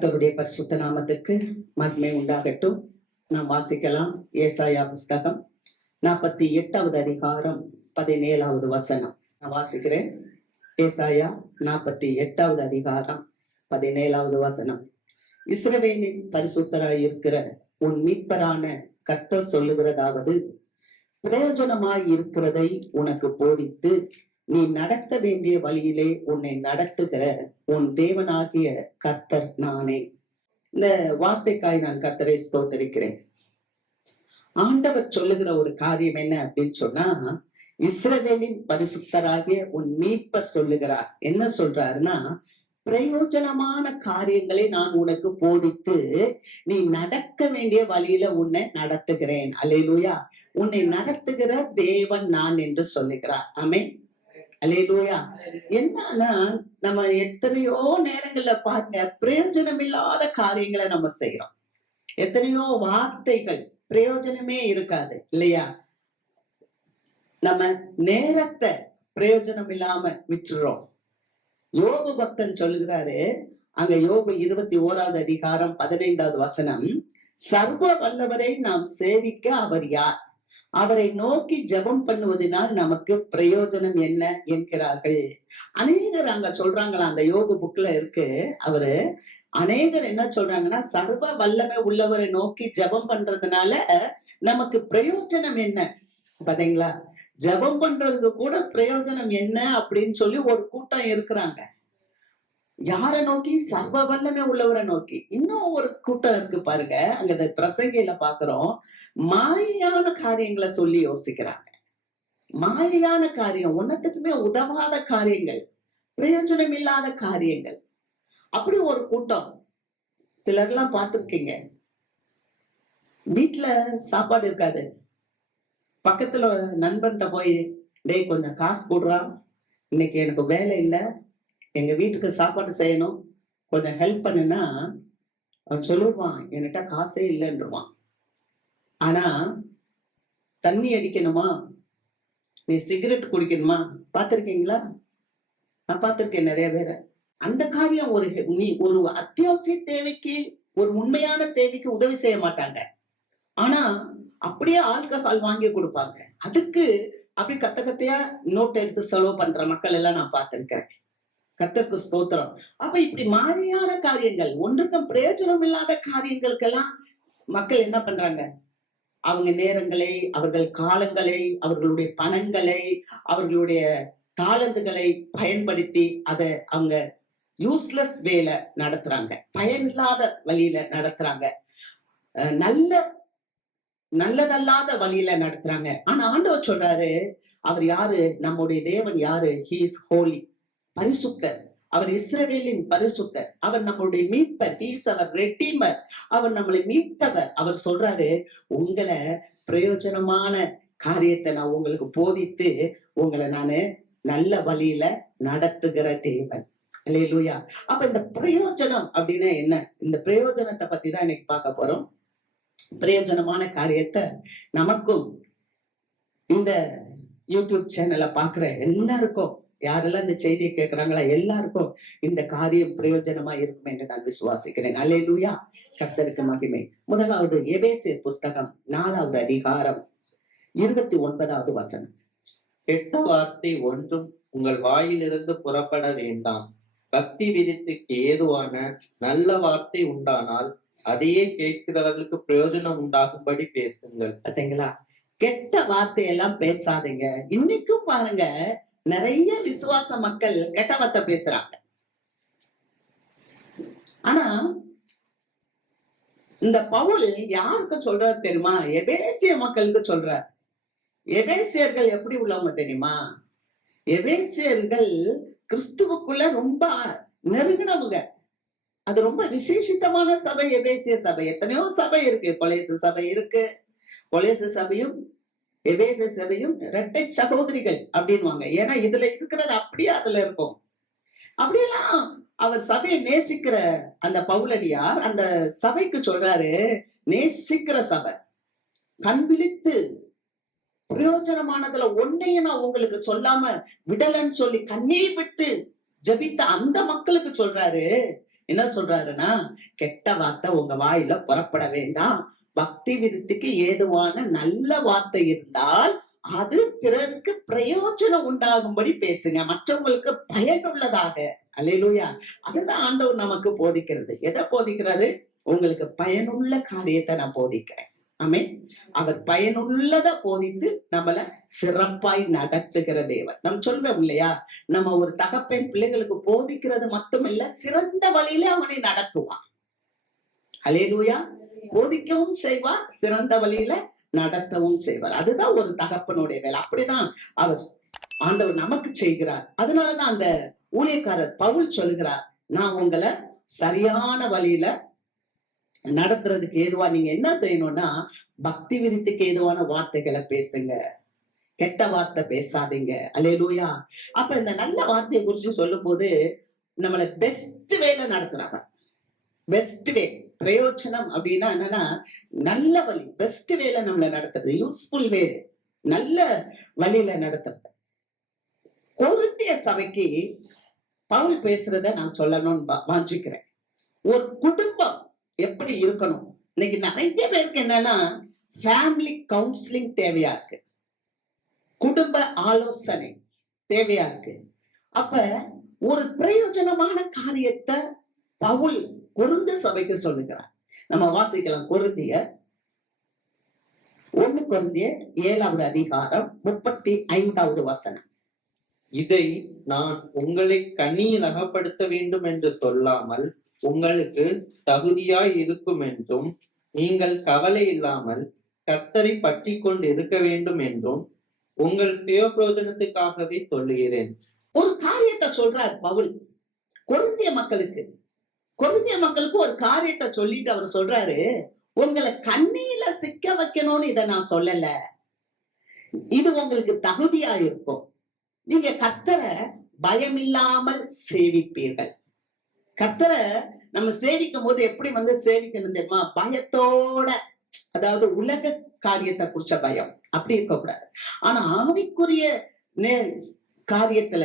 கர்த்தருடைய பரிசுத்த நாமத்திற்கு மகிமை உண்டாகட்டும். நாம் வாசிக்கலாம். ஏசாயா புஸ்தகம் 48வது அதிகாரம் 17வது வசனம். நான் வாசிக்கிறேன். ஏசாயா 48வது அதிகாரம் 17வது வசனம். இஸ்ரவேலின் பரிசுத்தராய் இருக்கிற உன் மீட்பரான கர்த்தர் சொல்லுகிறதாவது, பிரயோஜனமாய் இருக்கிறதை உனக்கு போதித்து நீ நடக்க வேண்டிய வழியிலே உன்னை நடத்துகிற உன் தேவனாகிய கர்த்தர் நானே. இந்த வார்த்தைக்காய் நான் கர்த்தரை ஸ்தோத்தரிக்கிறேன். ஆண்டவர் சொல்லுகிற ஒரு காரியம் என்ன அப்படின்னு சொன்னா, இஸ்ரவேலின் பரிசுத்தராகிய உன் மீட்பர் சொல்லுகிறார். என்ன சொல்றாருன்னா, பிரயோஜனமான காரியங்களை நான் உனக்கு போதித்து நீ நடக்க வேண்டிய வழியில உன்னை நடத்துகிறேன். அல்லேலூயா. உன்னை நடத்துகிற தேவன் நான் என்று சொல்லுகிறார். ஆமென். அல்லேலூயா. என்னன்னா, நம்ம எத்தனையோ நேரங்கள்ல பாருங்க, பிரயோஜனம் இல்லாத காரியங்களை நம்ம செய்யறோம். எத்தனையோ வார்த்தைகள் பிரயோஜனமே இருக்காது இல்லையா? நம்ம நேரத்தை பிரயோஜனம் இல்லாம விட்டுறோம். யோபு பக்தன் சொல்லுகிறாரு, அங்க யோபு 21வது அதிகாரம் 15வது வசனம், சர்வ வல்லவரை நாம் சேவிக்க அவர் யார்? அவரை நோக்கி ஜெபம் பண்ணுவதனால் நமக்கு பிரயோஜனம் என்ன என்கிறார்கள். அநேகர் அங்க சொல்றாங்களா, அந்த யோபு புக்ல இருக்கு. அவரு அநேகர் என்ன சொல்றாங்கன்னா, சர்வ வல்லமை உள்ளவரை நோக்கி ஜெபம் பண்றதுனால நமக்கு பிரயோஜனம் என்ன? பாத்தீங்களா? ஜெபம் பண்றதுக்கு கூட பிரயோஜனம் என்ன அப்படின்னு சொல்லி ஒரு கூட்டம் இருக்கிறாங்க. யார நோக்கி? சர்வ வல்லமை உள்ளவரை நோக்கி. இன்னும் ஒரு கூட்டம் இருக்கு பாருங்க, அங்க பிரசங்கையில பாக்குறோம், மாயான காரியங்களை சொல்லி யோசிக்கிறாங்க. மாயான காரியம், ஒன்னத்துக்குமே உதவாத காரியங்கள், பிரயோஜனம் இல்லாத காரியங்கள். அப்படி ஒரு கூட்டம். சிலர்லாம் பார்த்திருக்கீங்க, வீட்டுல சாப்பாடு இருக்காது, பக்கத்துல நண்பன்கிட்ட போய், டேய் கொஞ்சம் காசு போடுறா, இன்னைக்கு எனக்கு வேலை இல்லை, எங்க வீட்டுக்கு சாப்பாடு செய்யணும், கொஞ்சம் ஹெல்ப் பண்ணுனா அவன் சொல்லுவான், என்கிட்ட காசே இல்லைன்றுவான். ஆனா தண்ணி அடிக்கணுமா, நீ சிகரெட் குடிக்கணுமா, பார்த்திருக்கீங்களா? நான் பார்த்திருக்கேன் நிறைய பேரை. அந்த காரியம் ஒரு அத்தியாவசிய தேவைக்கு, ஒரு உண்மையான தேவைக்கு உதவி செய்ய மாட்டாங்க. ஆனா அப்படியே ஆல்கஹால் வாங்கி கொடுப்பாங்க. அதுக்கு அப்படி கத்தையா நோட் எடுத்து செலவு பண்ற மக்கள் எல்லாம் நான் பார்த்திருக்கேன். கர்த்தருக்கு ஸ்தோத்திரம். அப்ப இப்படி மாறியான காரியங்கள், ஒன்றுக்கும் பிரயோஜனம் இல்லாத காரியங்களுக்கெல்லாம் மக்கள் என்ன பண்றாங்க? அவங்க நேரங்களை, அவர்கள் காலங்களை, அவர்களுடைய பணங்களை, அவர்களுடைய தாளந்துகளை பயன்படுத்தி அதை அவங்க யூஸ்லெஸ் வேல நடத்துறாங்க, பயனில்லாத வழியில நடத்துறாங்க, நல்லதல்லாத வழியில நடத்துறாங்க. ஆனா ஆண்டவர் சொல்றாரு, அவர் யாரு? நம்முடைய தேவன் யாரு? ஹி இஸ் ஹோலி, பரிசுத்தர். அவர் இஸ்ரவேலின் பரிசுத்தர். அவர் நம்மளுடைய மீட்பர். ஹி இஸ் அவர் ரெடீமர். அவர் நம்மளை மீட்பவர். அவர் சொல்றாரு, உங்களை பிரயோஜனமான காரியத்தை நான் உங்களுக்கு போதித்து உங்களை நானு நல்ல வழியில நடத்துகிற தேவன். அல்லேலூயா. அப்ப இந்த பிரயோஜனம் அப்படின்னா என்ன? இந்த பிரயோஜனத்தை பத்தி தான் இன்னைக்கு பார்க்க போறோம். பிரயோஜனமான காரியத்தை நமக்கும் இந்த யூடியூப் சேனலை பாக்குற எல்லாருக்கும், யாரெல்லாம் இந்த செய்தியை கேட்கிறாங்களா, எல்லாருக்கும் இந்த காரியம் பிரயோஜனமா இருக்கும் என்று நான் விசுவாசிக்கிறேன். அல்லேலூயா. கர்த்தருக்கு மகிமை. முதலாவது எபேசியர் புஸ்தகம் 4வது அதிகாரம் 29வது வசனம். கெட்ட வார்த்தை ஒன்றும் உங்கள் வாயிலிருந்து புறப்பட வேண்டாம். பக்தி விருத்திக்கு ஏதுவான நல்ல வார்த்தை உண்டானால் அதையே கேட்கிறவர்களுக்கு பிரயோஜனம் உண்டாகும்படி பேசுங்கள். பாத்தீங்களா? கெட்ட வார்த்தையெல்லாம் பேசாதீங்க. இன்னைக்கும் பாருங்க, நிறைய விசுவாச மக்கள் கெட்ட வார்த்தை பேசுறாங்க. ஆனா இந்த பவுல் யாருக்கு சொல்றாரு தெரியுமா? எபேசிய மக்களுக்கு சொல்றார். எபேசியர்கள் எப்படி உள்ளவங்க தெரியுமா? எபேசியர்கள் கிறிஸ்துவுக்குள்ள ரொம்ப நெருங்கினவங்க. அது ரொம்ப விசேஷித்தமான சபை எபேசிய சபை. எத்தனையோ சபை இருக்கு. கொலேசு சபை இருக்கு. கொலேசு சபையும் எபேசிய சபையும் இரட்டை சகோதரிகள் அப்படின்வாங்க. ஏன்னா இதுல இருக்கிறது அப்படியே அதுல இருக்கும். அப்படியெல்லாம் அவர் சபையை நேசிக்கிற அந்த பவுலடியார் அந்த சபைக்கு சொல்றாரு, நேசிக்கிற சபை, கண் விழித்து பிரயோஜனமானதுல ஒன்னையும் நான் உங்களுக்கு சொல்லாம விடலன்னு சொல்லி கண்ணீர் விட்டு ஜபித்த அந்த மக்களுக்கு சொல்றாரு, என்ன சொல்றாருன்னா, கெட்ட வார்த்தை உங்க வாயில புறப்பட வேண்டாம். பக்தி விருத்திக்கு ஏதுவான நல்ல வார்த்தை இருந்தால் அது பிறருக்கு பிரயோஜனம் உண்டாகும்படி பேசுங்க, மற்றவங்களுக்கு பயனுள்ளதாக. அல்லேலூயா. அதுதான் ஆண்டவர் நமக்கு போதிக்கிறது. எதை போதிக்கிறது? உங்களுக்கு பயனுள்ள காரியத்தை நான் போதிக்கிறேன். ஆமென். அவர் பயனுள்ளத போதித்து நம்மள சிறப்பாய் நடத்துகிற தேவன். நம்ம சொல்வோம் இல்லையா, நம்ம ஒரு தகப்பன் பிள்ளைகளுக்கு போதிக்கிறது மட்டுமில்ல, சிறந்த வழியில அவனை நடத்துவான். அல்லேலூயா. போதிக்கவும் செய்வார், சிறந்த வழியில நடத்தவும் செய்வார். அதுதான் ஒரு தகப்பனுடைய வேலை. அப்படிதான் அவர் ஆண்டவர் நமக்கு செய்கிறார். அதனாலதான் அந்த ஊழியக்காரர் பவுல் சொல்லுகிறார், நான் உங்களை சரியான வழியில நடத்துறதுக்கு ஏதுவா நீங்க என்ன செய்யணும்னா, பக்தி விருத்திக்கு ஏதுவான வார்த்தைகளை பேசுங்க, கெட்ட வார்த்தை பேசாதீங்க. அல்லேலூயா. அப்ப இந்த நல்ல வார்த்தையை குறிச்சு சொல்லும் போது நம்மள பெஸ்ட் வேல நடத்துறாங்க. பெஸ்ட் வே, பிரயோஜனம் அப்படின்னா என்னன்னா, நல்ல வழி, பெஸ்ட் வேல நம்மள நடத்துறது, யூஸ்ஃபுல் வே, நல்ல வழியில நடத்துறது. கொரிந்திய சபைக்கு பவுல் பேசுறத நான் சொல்லணும்னு வாஞ்சிக்கிறேன். ஒரு குடும்பம் எப்படி இருக்கணும்? இன்னைக்கு நிறைய பேருக்கு என்னன்னா, ஃபேமிலி கவுன்சிலிங் தேவையா இருக்கு, குடும்ப ஆலோசனை தேவையா இருக்கு. அப்ப ஒரு பிரயோஜனமான காரியத்தை பவுல் கொரிந்து சபைக்கு சொல்லுகிறார். நம்ம வாசிக்கலாம். கொரிந்தியர் 1 கொரிந்தியர் 7வது அதிகாரம் 35வது வசனம். இதை நான் உங்களை கண்ணியில் அகப்படுத்த வேண்டும் என்று சொல்லாமல் உங்களுக்கு தகுதியாய் இருக்கும் என்றும், நீங்கள் கவலை இல்லாமல் கர்த்தரை பற்றி கொண்டு இருக்க வேண்டும் என்றும் உங்கள் சுயபிரோஜனத்துக்காகவே சொல்லுகிறேன். ஒரு காரியத்தை சொல்றார் பவுல் கொரிந்திய மக்களுக்கு. கொரிந்திய மக்களுக்கு ஒரு காரியத்தை சொல்லிட்டு அவர் சொல்றாரு, உங்களை கண்ணியில சிக்க வைக்கணும்னு இதை நான் சொல்லல, இது உங்களுக்கு தகுதியா இருக்கும். நீங்க கர்த்தரை பயமில்லாமல் சேவிப்பீர்கள். கர்த்தரை நம்ம சேவிக்கும் போது எப்படி சேவிக்கணும் தெரியுமா? பயத்தோட. அதாவது உலக காரியத்தை குறிச்ச பயம் அப்படி இருக்க கூடாது. ஆனா ஆவிக்குரிய காரியத்துல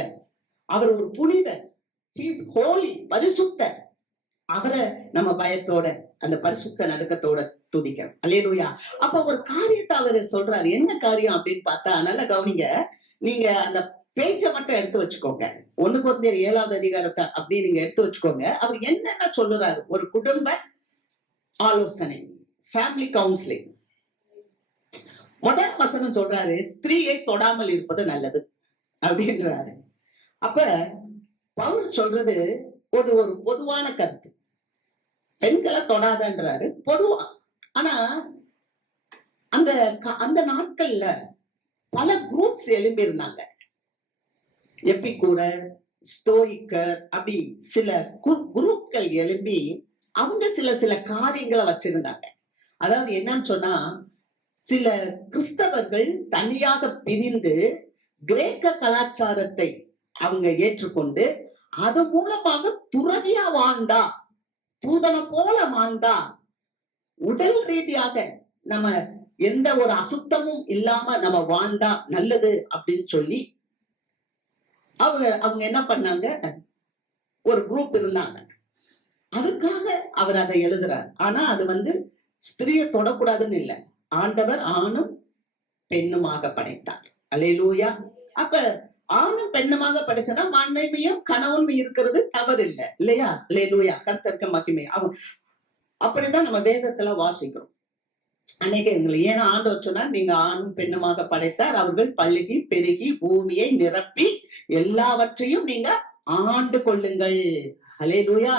அவர் ஒரு புனிதர், ஹோலி, பரிசுத்தர். அவரை நம்ம பயத்தோட, அந்த பரிசுத்த நடுக்கத்தோட துதிக்கணும். அல்லேலூயா. அப்ப ஒரு காரியத்தை அவரு சொல்றாரு. என்ன காரியம் அப்படின்னு பார்த்தா, நல்லா கவனிங்க. நீங்க அந்த பேச்சை மட்டும் எடுத்து வச்சுக்கோங்க. 1 கொரிந்தியர் 7வது அதிகாரத்தை அப்படி நீங்க எடுத்து வச்சுக்கோங்க. அவர் என்னென்ன சொல்லுறாரு? ஒரு குடும்ப ஆலோசனை, ஃபேமிலி கவுன்சிலிங். முதல் வசனம் சொல்றாரு, ஸ்திரீயை தொடாமல் இருப்பது நல்லது அப்படின்றாரு. அப்ப பவுல் சொல்றது ஒரு பொதுவான கருத்து. பெண்களை தொடாதன்றாரு பொதுவா. ஆனா அந்த நாட்கள்ல பல குரூப்ஸ் எழும்பி இருந்தாங்க. எபிக்கூரர், ஸ்டோயிக்கர், அப்படி சில குரூப்கள் எழும்பி அவங்க சில காரியங்களை வச்சிருந்தாங்க. அதாவது என்னன்னு சொன்னா, சில கிறிஸ்தவர்கள் தனியாக பிரிந்து கிரேக்க கலாச்சாரத்தை அவங்க ஏற்றுக்கொண்டு அது மூலமாக துறவியா வாழ்ந்தா, தூதனை போல வாழ்ந்தா, உடல் ரீதியாக நம்ம எந்த ஒரு அசுத்தமும் இல்லாம நம்ம வாழ்ந்தா நல்லது அப்படின்னு சொல்லி அவங்க என்ன பண்ணாங்க, ஒரு குரூப் இருந்தாங்க. அதுக்காக அவர் அதை எழுதுறார். ஆனா அது ஸ்திரியை தொடக்கூடாதுன்னு இல்லை. ஆண்டவர் ஆணும் பெண்ணுமாக படைத்தார். அல்லேலூயா. அப்ப ஆணும் பெண்ணுமாக படைச்சனா மனைவியும் கணவனும் இருக்கிறது தவறு இல்லை, இல்லையா? அல்லேலூயா. கர்த்தருக்கு மகிமை. அப்படிதான் நம்ம வேதத்துல வாசிக்கிறோம். அநேகங்கள் ஏன்னா ஆண்டவர் சொன்னா, நீங்க ஆணும் பெண்ணுமாக படைத்தார், அவர்கள் பல்லுகி பெருகி பூமியை நிரப்பி எல்லாவற்றையும் நீங்க ஆண்டு கொள்ளுங்கள். அல்லேலூயா.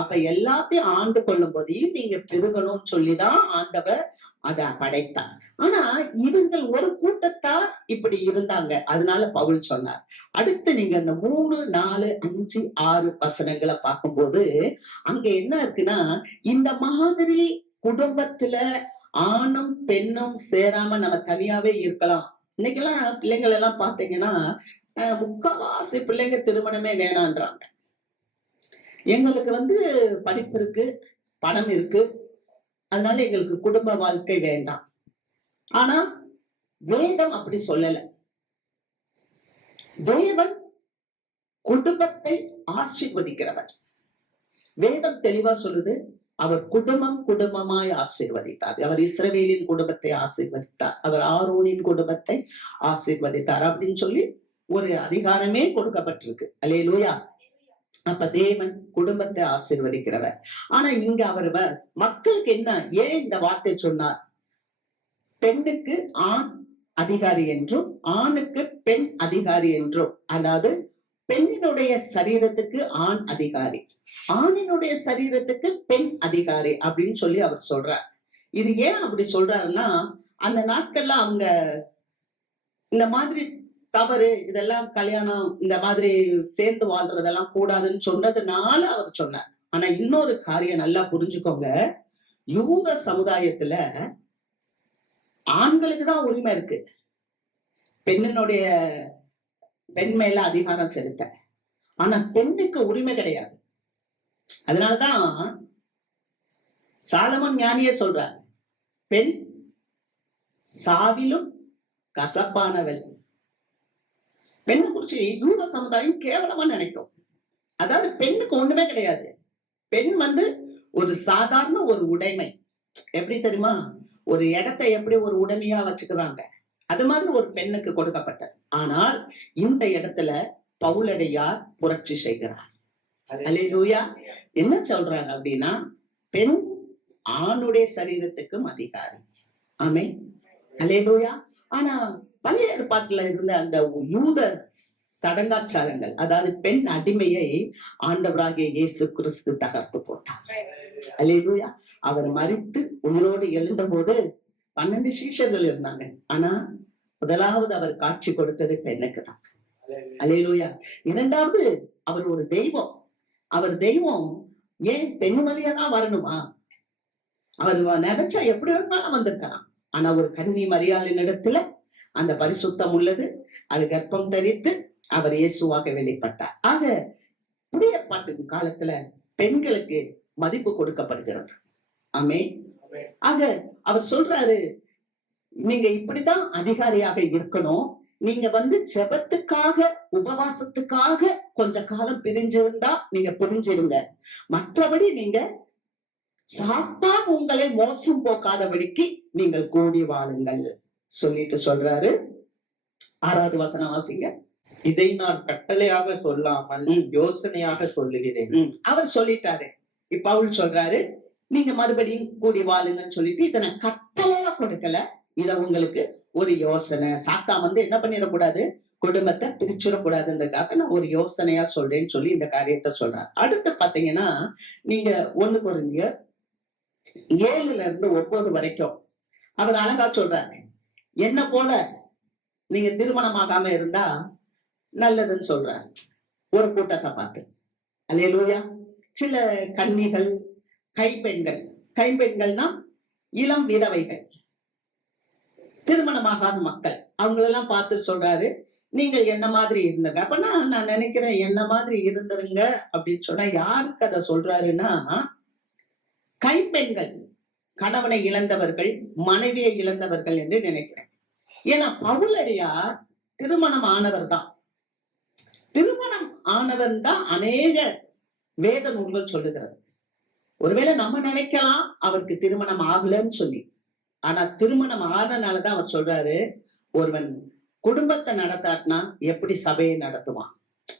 அப்ப எல்லாத்தையும் ஆண்டு கொள்ளும் போது நீங்க பெருகணும்னு சொல்லிதான் ஆண்டவர் அதை படைத்தார். ஆனா இவர்கள் ஒரு கூட்டத்தார் இப்படி இருந்தாங்க. அதனால பவுல் சொன்னார். அடுத்து நீங்க அந்த 3, 4, 5, 6 வசனங்களை பார்க்கும்போது அங்க என்ன இருக்குன்னா, இந்த மாதிரி குடும்பத்துல ஆணும் பெண்ணும் சேராம நம்ம தனியாவே இருக்கலாம். இன்னைக்கெல்லாம் பிள்ளைங்கள் எல்லாம் பாத்தீங்கன்னா, முக்காவாசி பிள்ளைங்க திருமணமே வேணான்றாங்க. எங்களுக்கு படிப்பு இருக்கு, பணம் இருக்கு, அதனால எங்களுக்கு குடும்ப வாழ்க்கை வேண்டாம். ஆனா வேதம் அப்படி சொல்லல. தேவன் குடும்பத்தை ஆசீர்வதிக்கிறவர். வேதம் தெளிவா சொல்லுது, அவர் குடும்பம் குடும்பமாய் ஆசீர்வதித்தார். அவர் இஸ்ரவேலின் குடும்பத்தை ஆசீர்வதித்தார், அவர் ஆரோனின் குடும்பத்தை ஆசீர்வதித்தார் அப்படின்னு சொல்லி ஒரு அதிகாரமே கொடுக்கப்பட்டிருக்கு. அல்லேலூயா. அப்ப தேவன் குடும்பத்தை ஆசீர்வதிக்கிறவர். ஆனா இங்க அவர் மக்களுக்கு என்ன, ஏன் இந்த வார்த்தை சொன்னார்? பெண்ணுக்கு ஆண் அதிகாரி என்றும் ஆணுக்கு பெண் அதிகாரி என்றும், அதாவது பெண்ணினுடைய சரீரத்துக்கு ஆண் அதிகாரி, ஆணினுடைய சரீரத்துக்கு பெண் அதிகாரி அப்படின்னு சொல்லி அவர் சொல்றார். இது ஏன் அப்படி சொல்றாருன்னா, அந்த நாட்கள்ல அவங்க இந்த மாதிரி தவறு, இதெல்லாம் கல்யாணம் இந்த மாதிரி சேர்ந்து வாழ்றதெல்லாம் கூடாதுன்னு சொன்னதுனால அவர் சொன்னார். ஆனா இன்னொரு காரியம் நல்லா புரிஞ்சுக்கோங்க, யூத சமுதாயத்துல ஆண்களுக்கு தான் உரிமை இருக்கு பெண்ணினுடைய பெண் மேல அதிகாரம் செலுத்த. ஆனா பெண்ணுக்கு உரிமை கிடையாது. அதனாலதான் சாலமன் ஞானியே சொல்றார், பெண் சாவிலும் கசப்பானவள். பெண்ணை குறிச்சு யூத சமுதாயம் கேவலமா நினைக்கும். அதாவது பெண்ணுக்கு ஒண்ணுமே கிடையாது. பெண் ஒரு சாதாரண ஒரு உடைமை. எப்படி தெரியுமா, ஒரு இடத்தை எப்படி ஒரு உடைமையா வச்சுக்கிறாங்க, அது மாதிரி ஒரு பெண்ணுக்கு கொடுக்கப்பட்டது. ஆனால் இந்த இடத்துல பவுலடியார் புரட்சி செய்கிறார். அல்லேலூயா. என்ன சொல்றாங்க அப்படின்னா, பெண் ஆணுடைய சரீரத்துக்கும் அதிகாரி. ஆமென். அல்லேலூயா. ஆனா பழைய ஏற்பாட்டுல இருந்த அந்த யூத சடங்காச்சாரங்கள், அதாவது பெண் அடிமையை ஆண்டவராகிய இயேசு கிறிஸ்து தகர்த்து போட்டார். அல்லேலூயா. அவர் மரித்து உயிரோடு எழுந்த போது 12 சீஷர்கள் இருந்தாங்க. ஆனா முதலாவது அவர் காட்சி கொடுத்தது பெண்ணுக்கு தான். அல்லேலூயா. இரண்டாவது, அவர் ஒரு தெய்வம். அவர் தெய்வம் ஏன் பெண் வழியா தான் வரணுமா? அவர் நினைச்சா எப்படி வேணுமாலும் வந்திருக்கலாம். ஆனா ஒரு கன்னி மரியாளின் இடத்துல அந்த பரிசுத்தம் உள்ளது. அது கர்ப்பம் தரித்து அவர் இயேசுவாக வெளிப்பட்டார். ஆக புதிய ஏற்பாட்டின் காலத்துல பெண்களுக்கு மதிப்பு கொடுக்கப்படுகிறது. ஆமென். ஆக அவர் சொல்றாரு, நீங்க இப்படித்தான் அதிகாரியாக இருக்கணும். நீங்க ஜெபத்துக்காக உபவாசத்துக்காக கொஞ்ச காலம் பிரிஞ்சிருந்தா நீங்க பிரிஞ்சிருங்க. மற்றபடி நீங்க சாத்தான் உங்களை மோசம் போக்காதபடிக்கு நீங்கள் கூடி வாழுங்கள் சொல்லிட்டு சொல்றாரு. 6வது வசனம் வாசிங்க. இதை நான் கட்டளையாக சொல்லாமல் யோசனையாக சொல்லுகிறேன். அவர் சொல்லிட்டாரு. இப்ப அவள் சொல்றாரு, நீங்க மறுபடியும் கூடி வாழுங்கன்னு சொல்லிட்டு இதை நான் கட்டளையா கொடுக்கல, இத உங்களுக்கு ஒரு யோசனை. சாத்தா என்ன பண்ணிடக்கூடாது, குடும்பத்தை பிரிச்சிடக்கூடாதுன்றதுக்காக நான் ஒரு யோசனையா சொல்றேன்னு சொல்லி இந்த காரியத்தை சொல்றாரு. அடுத்து பாத்தீங்கன்னா, நீங்க 1 கொரிந்தியர் 7-9 வரைக்கும் அவர் அழகா சொல்றாரு, என்ன போல நீங்க திருமணமாகாம இருந்தா நல்லதுன்னு சொல்றாரு ஒரு கூட்டத்தை பார்த்து. அல்லேலூயா. சில கன்னிகள், கைப்பெண்கள், கைப்பெண்கள்னா இளம் விதவைகள், திருமணமாகாத மக்கள், அவங்களெல்லாம் பார்த்து சொல்றாரு, நீங்கள் என்ன மாதிரி இருந்துங்க. அப்பனா நான் நினைக்கிறேன், என்ன மாதிரி இருந்துருங்க அப்படின்னு சொன்னா யாருக்கு அதை சொல்றாருன்னா, கைப்பெண்கள், கணவனை இழந்தவர்கள், மனைவியை இழந்தவர்கள் என்று நினைக்கிறேன். ஏன்னா பவுலடியார் திருமணம் ஆனவர் தான். திருமணம் ஆனவன் தான் அநேக வேத நூல்கள் சொல்லுகிறது. ஒருவேளை நம்ம நினைக்கலாம் அவருக்கு திருமணம் ஆகலன்னு சொல்லி. ஆனா திருமணம் ஆனனாலதான் அவர் சொல்றாரு, ஒருவன் குடும்பத்தை நடத்தாட்டினா எப்படி சபையை நடத்துவான்.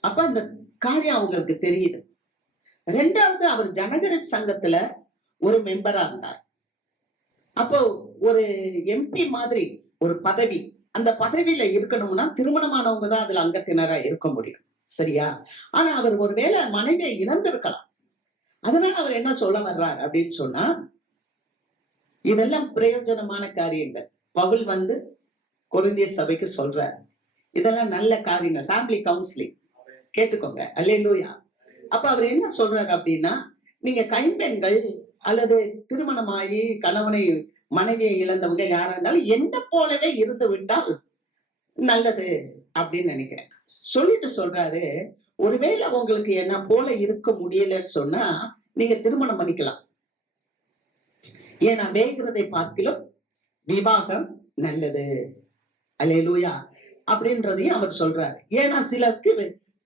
அப்ப அந்த காரியம் அவங்களுக்கு தெரியுது. 2வது, அவர் ஜனகர சங்கத்துல ஒரு மெம்பரா இருந்தார். அப்போ ஒரு எம்பி மாதிரி ஒரு பதவி, அந்த பதவியில இருக்கணும்னா திருமணமானவங்க தான் அதுல அங்கத்தினரா இருக்க முடியும். சரியா? ஆனா அவர் ஒருவேளை மனைவியை இழந்திருக்கலாம். அதனால அவர் என்ன சொல்ல வர்றார் அப்படின்னு சொன்னா, இதெல்லாம் பிரயோஜனமான காரியங்கள். பவுல் கொரிந்திய சபைக்கு சொல்றார், இதெல்லாம் நல்ல காரியங்கள், ஃபேமிலி கவுன்சிலிங். கேட்டுக்கோங்க. அல்லேலூயா. அப்ப அவர் என்ன சொல்றாரு அப்படின்னா, நீங்க கைம்பெண்கள் அல்லது திருமணமாகி கணவனை மனைவியை இழந்தவங்க யாரா இருந்தாலும் என்ன போலவே இருந்து விட்டால் நல்லது அப்படின்னு நினைக்கிறேன். சொல்லிட்டு சொல்றாரு, ஒருவேளை உங்களுக்கு என்ன போல இருக்க முடியலன்னு சொன்னா நீங்க திருமணம் பண்ணிக்கலாம். ஏன்னா வேகிறதை பார்க்கிலும் விவாகம் நல்லது. அல்லேலூயா. அப்படின்றதையும் அவர் சொல்றாரு. ஏன்னா சிலருக்கு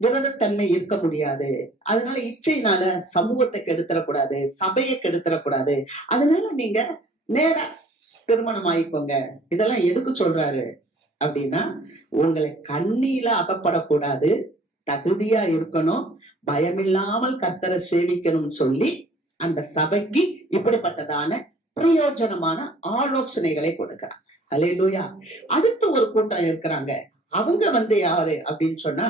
விரதத்தன்மை இருக்க முடியாது. அதனால இச்சையினால சமூகத்தை கெடுத்துடக்கூடாது, சபையை கெடுத்துடக்கூடாது. அதனால நீங்க நேரா திருமணம் ஆயிக்கோங்க. இதெல்லாம் எதுக்கு சொல்றாரு அப்படின்னா, உங்களை கண்ணியில அகப்படக்கூடாது, தகுதியா இருக்கணும், பயமில்லாமல் கர்த்தரை சேவிக்கணும்னு சொல்லி அந்த சபைக்கு இப்படிப்பட்டதான பிரயோஜனமான ஆலோசனைகளை கொடுக்கிறாங்க. அல்லேலூயா. அடுத்து ஒரு கூட்டம் இருக்கிறாங்க. அவங்க யாரு அப்படின்னு சொன்னா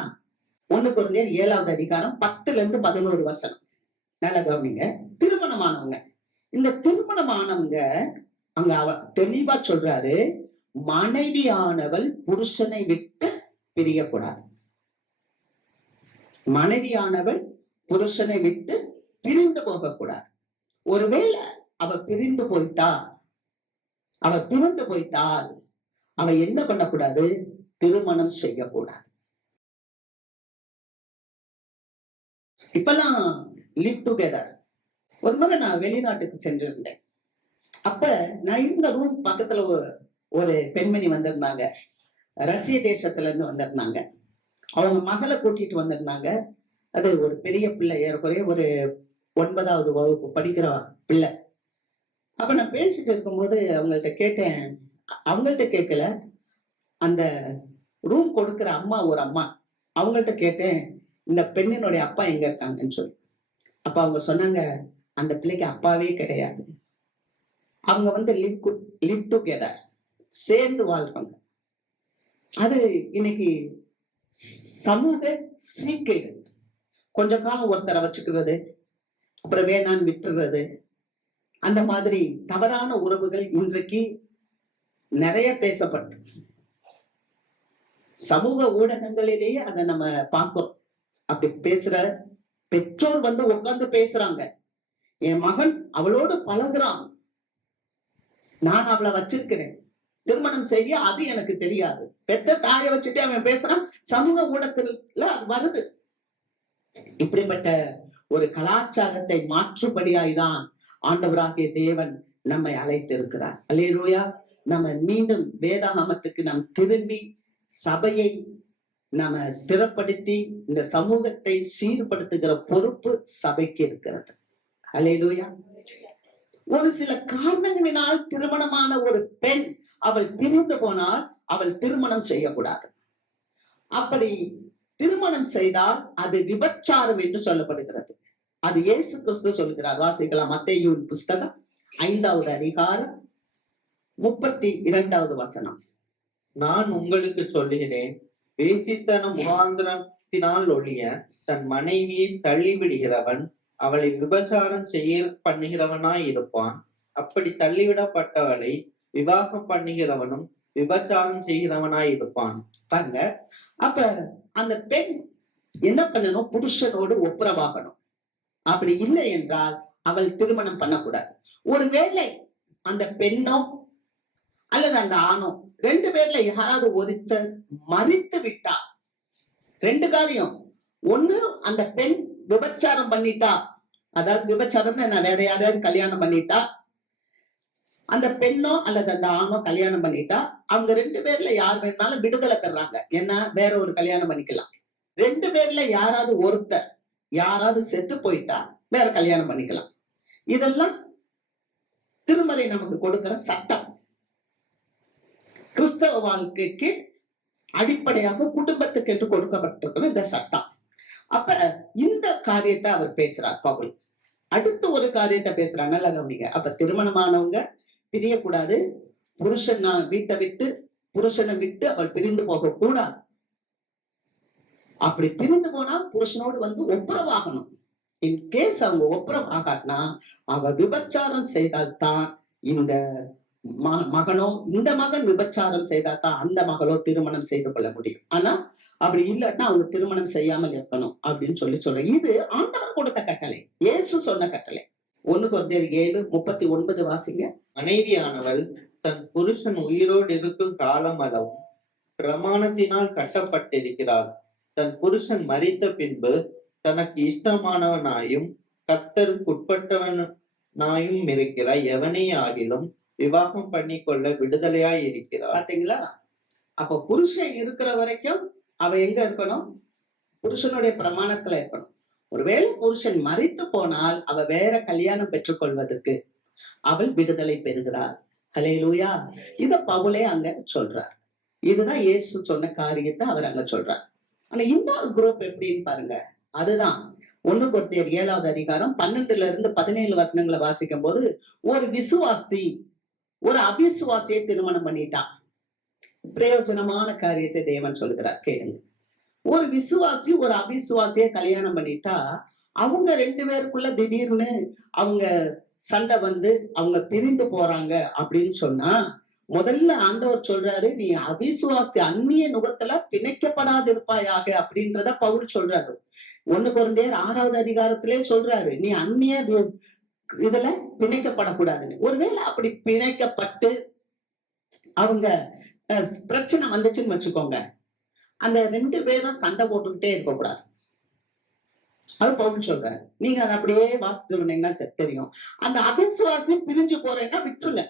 1 கொரிந்தியர் 7வது அதிகாரம் 10-11 வசனம். நல்லா கவனிங்க. திருமணமானவங்க. இந்த திருமணமானவங்க அங்க தெளிவா சொல்றாரு, மனைவியானவள் புருஷனை விட்டு பிரியக்கூடாது. மனைவியானவள் புருஷனை விட்டு பிரிந்து போகக்கூடாது. ஒருவேளை அவ பிரிந்து போயிட்டால் அவ என்ன பண்ணக்கூடாது? திருமணம் செய்யக்கூடாது. இப்பெல்லாம் லிவ் டுகெதர். ஒரு முறை நான் வெளிநாட்டுக்கு சென்றிருந்தேன். அப்ப நான் இருந்த ரூம் பக்கத்துல ஒரு பெண்மணி வந்திருந்தாங்க. ரஷ்ய தேசத்துல இருந்து வந்திருந்தாங்க. அவங்க மகளை கூட்டிட்டு வந்திருந்தாங்க. அது ஒரு பெரிய பிள்ளை, ஏறக்குறைய ஒரு 9வது வகுப்பு படிக்கிற பிள்ளை. அப்ப நான் பேசிட்டு இருக்கும்போது அவங்கள்ட்ட கேட்கல, அந்த ரூம் கொடுக்கிற அம்மா, ஒரு அம்மா, அவங்கள்ட்ட கேட்டேன், இந்த பெண்ணினுடைய அப்பா எங்க இருக்காங்கன்னு சொல்லி. அப்ப அவங்க சொன்னாங்க, அந்த பிள்ளைக்கு அப்பாவே கிடையாது. அவங்க லிவ் டுகெதர், சேர்ந்து வாழ்வாங்க. அது இன்னைக்கு சமூக சீர்கேடு. கொஞ்ச காலம் ஒருத்தரை வச்சுக்கிறது, அப்புறம் வேணான்னு விட்டுறது, அந்த மாதிரி தவறான உறவுகள் இன்றைக்கு நிறைய பேசப்படுது. சமூக ஊடகங்களிலேயே அதை நம்ம பார்க்கிறோம். அப்படி பேசுற பெற்றோர் உட்கார்ந்து பேசுறாங்க. என் மகன் அவளோடு பழகுறான், நான் அவளை வச்சிருக்கிறேன், திருமணம் செய்ய அது எனக்கு தெரியாது. பெத்த தாயை வச்சுட்டு அவன் பேசுறான், சமூக ஊடகத்துல அது வருது. இப்படிப்பட்ட ஒரு கலாச்சாரத்தை மாற்றுபடியாய்தான் ஆண்டவராகிய தேவன் நம்மை அழைத்திருக்கிறார். அல்லேலூயா. நம்ம மீண்டும் வேதாகமத்துக்கு நாம் திரும்பி சபையை நாம ஸ்திரப்படுத்தி இந்த சமூகத்தை சீர்படுத்துகிற பொறுப்பு சபைக்கு இருக்கிறது. அல்லேலூயா. ஒரு சில காரணங்களினால் திருமணமான ஒரு பெண் அவள் பிரிந்து போனால் அவள் திருமணம் செய்யக்கூடாது. அப்படி திருமணம் செய்தால் அது விபச்சாரம் என்று சொல்லப்படுகிறது. அது இயேசு கிறிஸ்து சொல்கிறார். வாசிக்கலாம். மத்தேயுவின் புஸ்தகம் 5வது அதிகாரம் 32வது வசனம். நான் உங்களுக்கு சொல்லுகிறேன், வேசித்தன முகாந்திரத்தினால் ஒழிய தன் மனைவியை தள்ளிவிடுகிறவன் அவளை விபச்சாரம் செய்ய பண்ணுகிறவனாய் இருப்பான். அப்படி தள்ளிவிடப்பட்டவளை விவாகம் பண்ணுகிறவனும் விபச்சாரம் செய்கிறவனாய் இருப்பான். பாருங்க. அப்ப அந்த பெண் என்ன பண்ணணும்? புருஷனோடு ஒப்புரவாகணும். அப்படி இல்லை என்றால் அவள் திருமணம் பண்ணக்கூடாது. ஒருவேளை அந்த பெண்ணோ அல்லது அந்த ஆணோ 2 பேர்ல யாராவது ஒருத்தர் மரித்து விட்டா, 2 காரியம். ஒண்ணு, அந்த பெண் விபச்சாரம் பண்ணிட்டா, அதாவது விபச்சாரம்னு நான் வேற யாரையாவது கல்யாணம் பண்ணிட்டா, அந்த பெண்ணோ அல்லது அந்த ஆணோ கல்யாணம் பண்ணிட்டா, அவங்க 2 பேர்ல யார் வேணாலும் விடுதலை பெறாங்க. ஏன்னா வேற ஒரு கல்யாணம் பண்ணிக்கலாம். 2 பேர்ல யாராவது ஒருத்தர் யாராவது செத்து போயிட்டா வேற கல்யாணம் பண்ணிக்கலாம். இதெல்லாம் திருமறை நமக்கு கொடுக்கிற சட்டம். கிறிஸ்தவ வாழ்க்கைக்கு அடிப்படையாக குடும்பத்துக்கு என்று கொடுக்கப்பட்டிருக்கிற இந்த சட்டம். அப்ப இந்த காரியத்தை அவர் பேசுறார் பவுல். அடுத்து ஒரு காரியத்தை பேசுறாங்க. நல்லா கவனிங்க. அப்ப திருமணமானவங்க பிரியக்கூடாது. புருஷன் புருஷனை விட்டு அவள் பிரிந்து போக கூடாது. அப்படி பிரிந்து போனா புருஷனோடு ஒப்புரவாகணும். இன் கேஸ் அவங்க ஒப்புரவாகாட்டினா அவ விபச்சாரம் செய்தால்தான் இந்த மகனோ, இந்த மகன் விபச்சாரம் செய்தால்தான் அந்த மகளோ திருமணம் செய்து கொள்ள முடியும். ஆனா அப்படி இல்லைன்னா அவங்க திருமணம் செய்யாமல் இருக்கணும் அப்படின்னு சொல்றேன். இது ஆண்டவர் கொடுத்த கட்டளை, இயேசு சொன்ன கட்டளை. 1 கொரிந்தியர் 7:39 வாசிங்க. மனைவியானவள் தன் புருஷன் உயிரோடு இருக்கும் காலம் அளவும் பிரமாணத்தினால் கட்டப்பட்டிருக்கிறாள். தன் புருஷன் மரித்த பின்பு தனக்கு இஷ்டமானவனாயும் கர்த்தருக்கு உட்பட்டவனாயும் இருக்கிற எவனே ஆகிலும் விவாகம் பண்ணிக்கொள்ள விடுதலையாய் இருக்கிறார். பாத்தீங்களா? அப்ப புருஷன் இருக்கிற வரைக்கும் அவ எங்க இருக்கணும்? புருஷனுடைய பிரமாணத்துல இருக்கணும். ஒருவேளை புருஷன் மரித்து போனால் அவ வேற கல்யாணம் பெற்றுக்கொள்வதற்கு அவள் விடுதலை பெறுகிறாள். ஹல்லேலூயா. இத பவுலே அங்க சொல்றார். இதுதான் இயேசு சொன்ன காரியத்தை அவர் அங்க சொல்றார். ஆனா இன்னொரு குரூப் எப்படின்னு பாருங்க. அதுதான் 1 கொரிந்தியர் 7வது அதிகாரம் 12-17 வசனங்களை வாசிக்கும் போது, ஒரு விசுவாசி ஒரு அவிசுவாசியை திருமணம் பண்ணிட்டான். பிரயோஜனமான காரியத்தை தேவன் சொல்கிறார், கேளுங்க. ஒரு விசுவாசி ஒரு அவிசுவாசியை கல்யாணம் பண்ணிட்டா அவங்க 2 பேருக்குள்ள திடீர்னு அவங்க சண்டை வந்து அவங்க பிரிந்து போறாங்க அப்படின்னு சொன்னா, முதல்ல ஆண்டவர் சொல்றாரு, நீ அவிசுவாசி அந்நிய நுகத்துல பிணைக்கப்படாதிருப்பாயாக அப்படின்றத பவுல் சொல்றாரு. 1 கொரிந்தியர் 6வது அதிகாரத்திலே சொல்றாரு, நீ அந்நிய இதுல பிணைக்கப்படக்கூடாதுன்னு. ஒருவேளை அப்படி பிணைக்கப்பட்டு அவங்க பிரச்சனை வந்துச்சுன்னு வச்சுக்கோங்க, அந்த 2 பேரும் சண்டை போட்டுக்கிட்டே இருக்கக்கூடாது. அது பவுல் சொல்றாரு. நீங்க அதை அப்படியே வாசித்து வந்தீங்கன்னா தெரியும். அந்த அவிசுவாசி பிரிஞ்சு போறேன்னா விட்டுருங்க.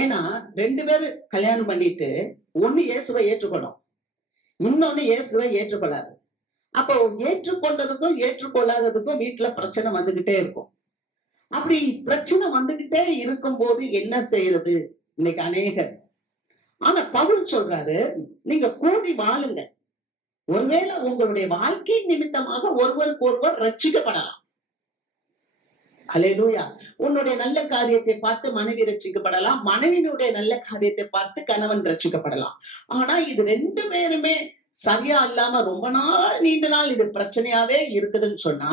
ஏன்னா 2 பேரு கல்யாணம் பண்ணிட்டு ஒண்ணு இயேசுவை ஏற்றுக்கணும், இன்னொன்னு இயேசுவை ஏற்றுக்கொள்ளாது. அப்போ ஏற்றுக்கொண்டதுக்கும் ஏற்றுக்கொள்ளாததுக்கும் வீட்டுல பிரச்சனை வந்துகிட்டே இருக்கும். அப்படி பிரச்சனை வந்துகிட்டே இருக்கும் போது என்ன செய்யறது இன்னைக்கு அநேகர். ஆனா பவுல் சொல்றாரு, நீங்க கூடி வாழுங்க. ஒருவேளை உங்களுடைய வாழ்க்கை நிமித்தமாக ஒருவருக்கு ஒருவர் ரட்சிக்கப்படலாம். ஹல்லேலூயா. உன்னுடைய நல்ல காரியத்தை பார்த்து மனைவி ரட்சிக்கப்படலாம், மனைவியினுடைய நல்ல காரியத்தை பார்த்து கணவன் ரட்சிக்கப்படலாம். ஆனா இது 2 பேருமே சரியா இல்லாம ரொம்ப நாள் நீண்ட நாள் இது பிரச்சனையாவே இருக்குதுன்னு சொன்னா,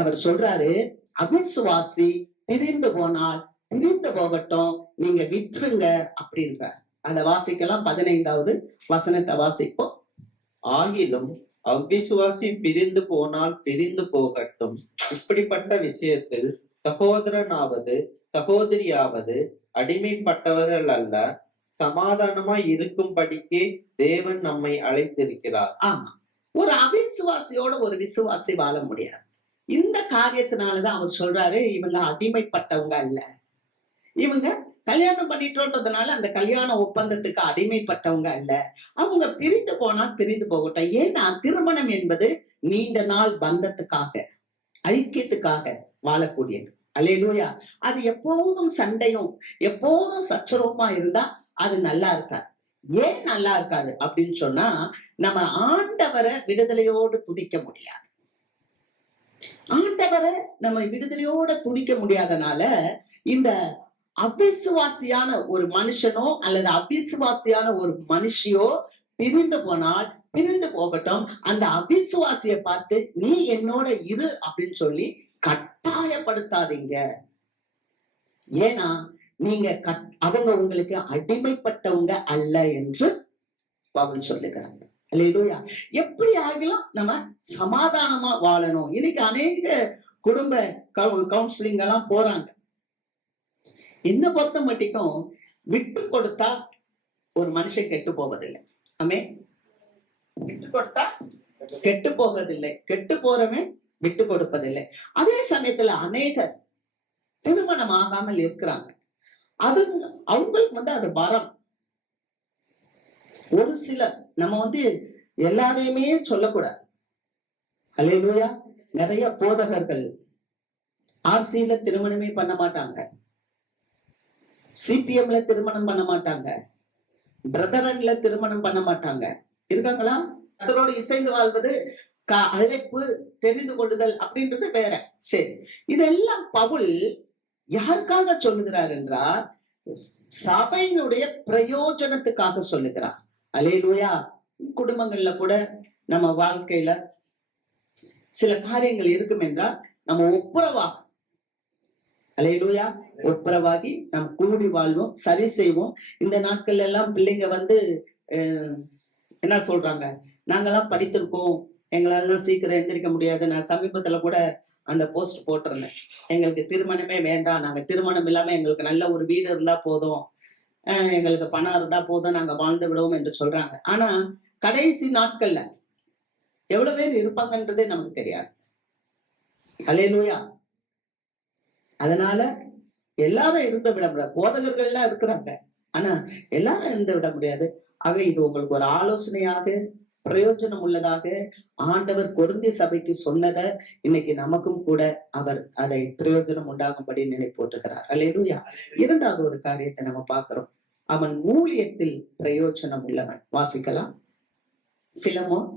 அவர் சொல்றாரு, அவிசுவாசி பிரிந்து போனால் பிரிந்து போகட்டும், நீங்க விட்டுருங்க அப்படின்றார். அந்த வாசிக்கலாம். 15வது வசனத்தை வாசிப்போம். ஆகிலும் அவ்விசுவாசி பிரிந்து போனால் பிரிந்து போகட்டும். இப்படிப்பட்ட விஷயத்தில் சகோதரனாவது சகோதரியாவது அடிமைப்பட்டவர்கள் அல்ல, சமாதானமாய் இருக்கும்படிக்கே தேவன் நம்மை அழைத்திருக்கிறார். ஆமா, ஒரு அவிசுவாசியோட ஒரு விசுவாசி வாழ முடியாது. இந்த காரியத்தினாலதான் அவர் சொல்றாரு, இவங்க அடிமைப்பட்டவங்க அல்ல, இவங்க கல்யாணம் பண்ணிட்டோன்றதுனால அந்த கல்யாண ஒப்பந்தத்துக்கு அடிமைப்பட்டவங்க அல்ல, அவங்க பிரிந்து போனால் பிரிந்து போகட்டும். ஏன்னா திருமணம் என்பது நீண்ட நாள் பந்தத்துக்காக, ஐக்கியத்துக்காக வாழக்கூடியது. அல்லேலூயா. அது எப்போதும் சண்டையும் எப்போதும் சச்சரவுமா இருந்தா அது நல்லா இருக்காது. ஏன் நல்லா இருக்காது அப்படின்னு சொன்னா, நம்ம ஆண்டவரை விடுதலையோடு துதிக்க முடியாது. ஆண்டவரை நம்ம விடுதலையோட துதிக்க முடியாதனால இந்த அவிசுவாசியான ஒரு மனுஷனோ அல்லது அவிசுவாசியான ஒரு மனுஷியோ பிரிந்து போனால் பிரிந்து போகட்டும். அந்த அவிசுவாசியை பார்த்து நீ என்னோட இரு அப்படின்னு சொல்லி கட்டாயப்படுத்தாதீங்க. ஏன்னா நீங்க அவங்க உங்களுக்கு அடிமைப்பட்டவங்க அல்ல என்று பவுல் சொல்லுகிறாங்க. அல்லேலூயா. எப்படி ஆகிலும் நம்ம சமாதானமா வாழணும். இன்னைக்கு அநேக குடும்ப கவுன்சிலிங் எல்லாம் போறாங்க. என்ன பொறுத்த மட்டும் விட்டு கொடுத்தா ஒரு மனுஷன் கெட்டு போவதில்லை. ஆமே, விட்டு கொடுத்தா கெட்டு போவதில்லை, கெட்டு போறவன் விட்டு கொடுப்பதில்லை. அதே சமயத்துல அநேகர் திருமணம் ஆகாமல் இருக்கிறாங்க. அது அவங்களுக்கு அது வரம். ஒரு சிலர், நம்ம எல்லாரையுமே சொல்லக்கூடாது. அல்லேலூயா. நிறைய போதகர்கள் ஆர்சியில திருமணமே பண்ண மாட்டாங்க, சிபிஎம்ல திருமணம் பண்ண மாட்டாங்க, பிரதரன்ல திருமணம் பண்ண மாட்டாங்க. இருக்காங்களா? அதனோடு இசைந்து வாழ்வது அழைப்பு, தெரிந்து கொள்ளுதல் அப்படின்றது வேற. சரி, இதெல்லாம் பவுல் யாருக்காக சொல்லுகிறார் என்றால் சபையினுடைய பிரயோஜனத்துக்காக சொல்லுகிறார். அல்லேலூயா. குடும்பங்கள்ல கூட நம்ம வாழ்க்கையில சில காரியங்கள் இருக்கும் என்றால் நம்ம ஒப்புரவாக, அல்லேலூயா, ஒப்புரவாகி நாம் கூடி வாழ்வோம், சரி செய்வோம். இந்த நாட்கள் எல்லாம் பிள்ளைங்க என்ன சொல்றாங்க, நாங்கெல்லாம் படித்திருக்கோம், எங்களாலாம் சீக்கிரம் எந்திரிக்க முடியாது. நான் சமீபத்துல கூட அந்த போஸ்ட் போட்டிருந்தேன், எங்களுக்கு திருமணமே வேண்டாம், நாங்க திருமணம் இல்லாம எங்களுக்கு நல்ல ஒரு வீடு இருந்தா போதும், எங்களுக்கு பணம் இருந்தா போதும், நாங்க வாழ்ந்து விடுவோம் என்று சொல்றாங்க. ஆனா கடைசி நாட்கள்ல எவ்வளவு பேர் இருப்பாங்கன்றதே நமக்கு தெரியாது. அல்லேலூயா. அதனால எல்லாரும் இருந்து விட முடியாது. போதகர்கள் எல்லாம் இருக்கிறாங்க, ஆனா எல்லாரும் இருந்து விட முடியாது. ஆக இது உங்களுக்கு ஒரு ஆலோசனையாக பிரயோஜனம் உள்ளதாக ஆண்டவர் கொரிந்தி சபைக்கு சொன்னதை இன்னைக்கு நமக்கும் கூட அவர் அதை பிரயோஜனம் உண்டாகும்படி நினைப்போட்டுகிறார். அல்லேலூயா. இரண்டாவது ஒரு காரியத்தை நம்ம பார்க்கிறோம். அவன் ஊழியத்தில் பிரயோஜனம் உள்ளவன். வாசிக்கலாம். பிலமோன்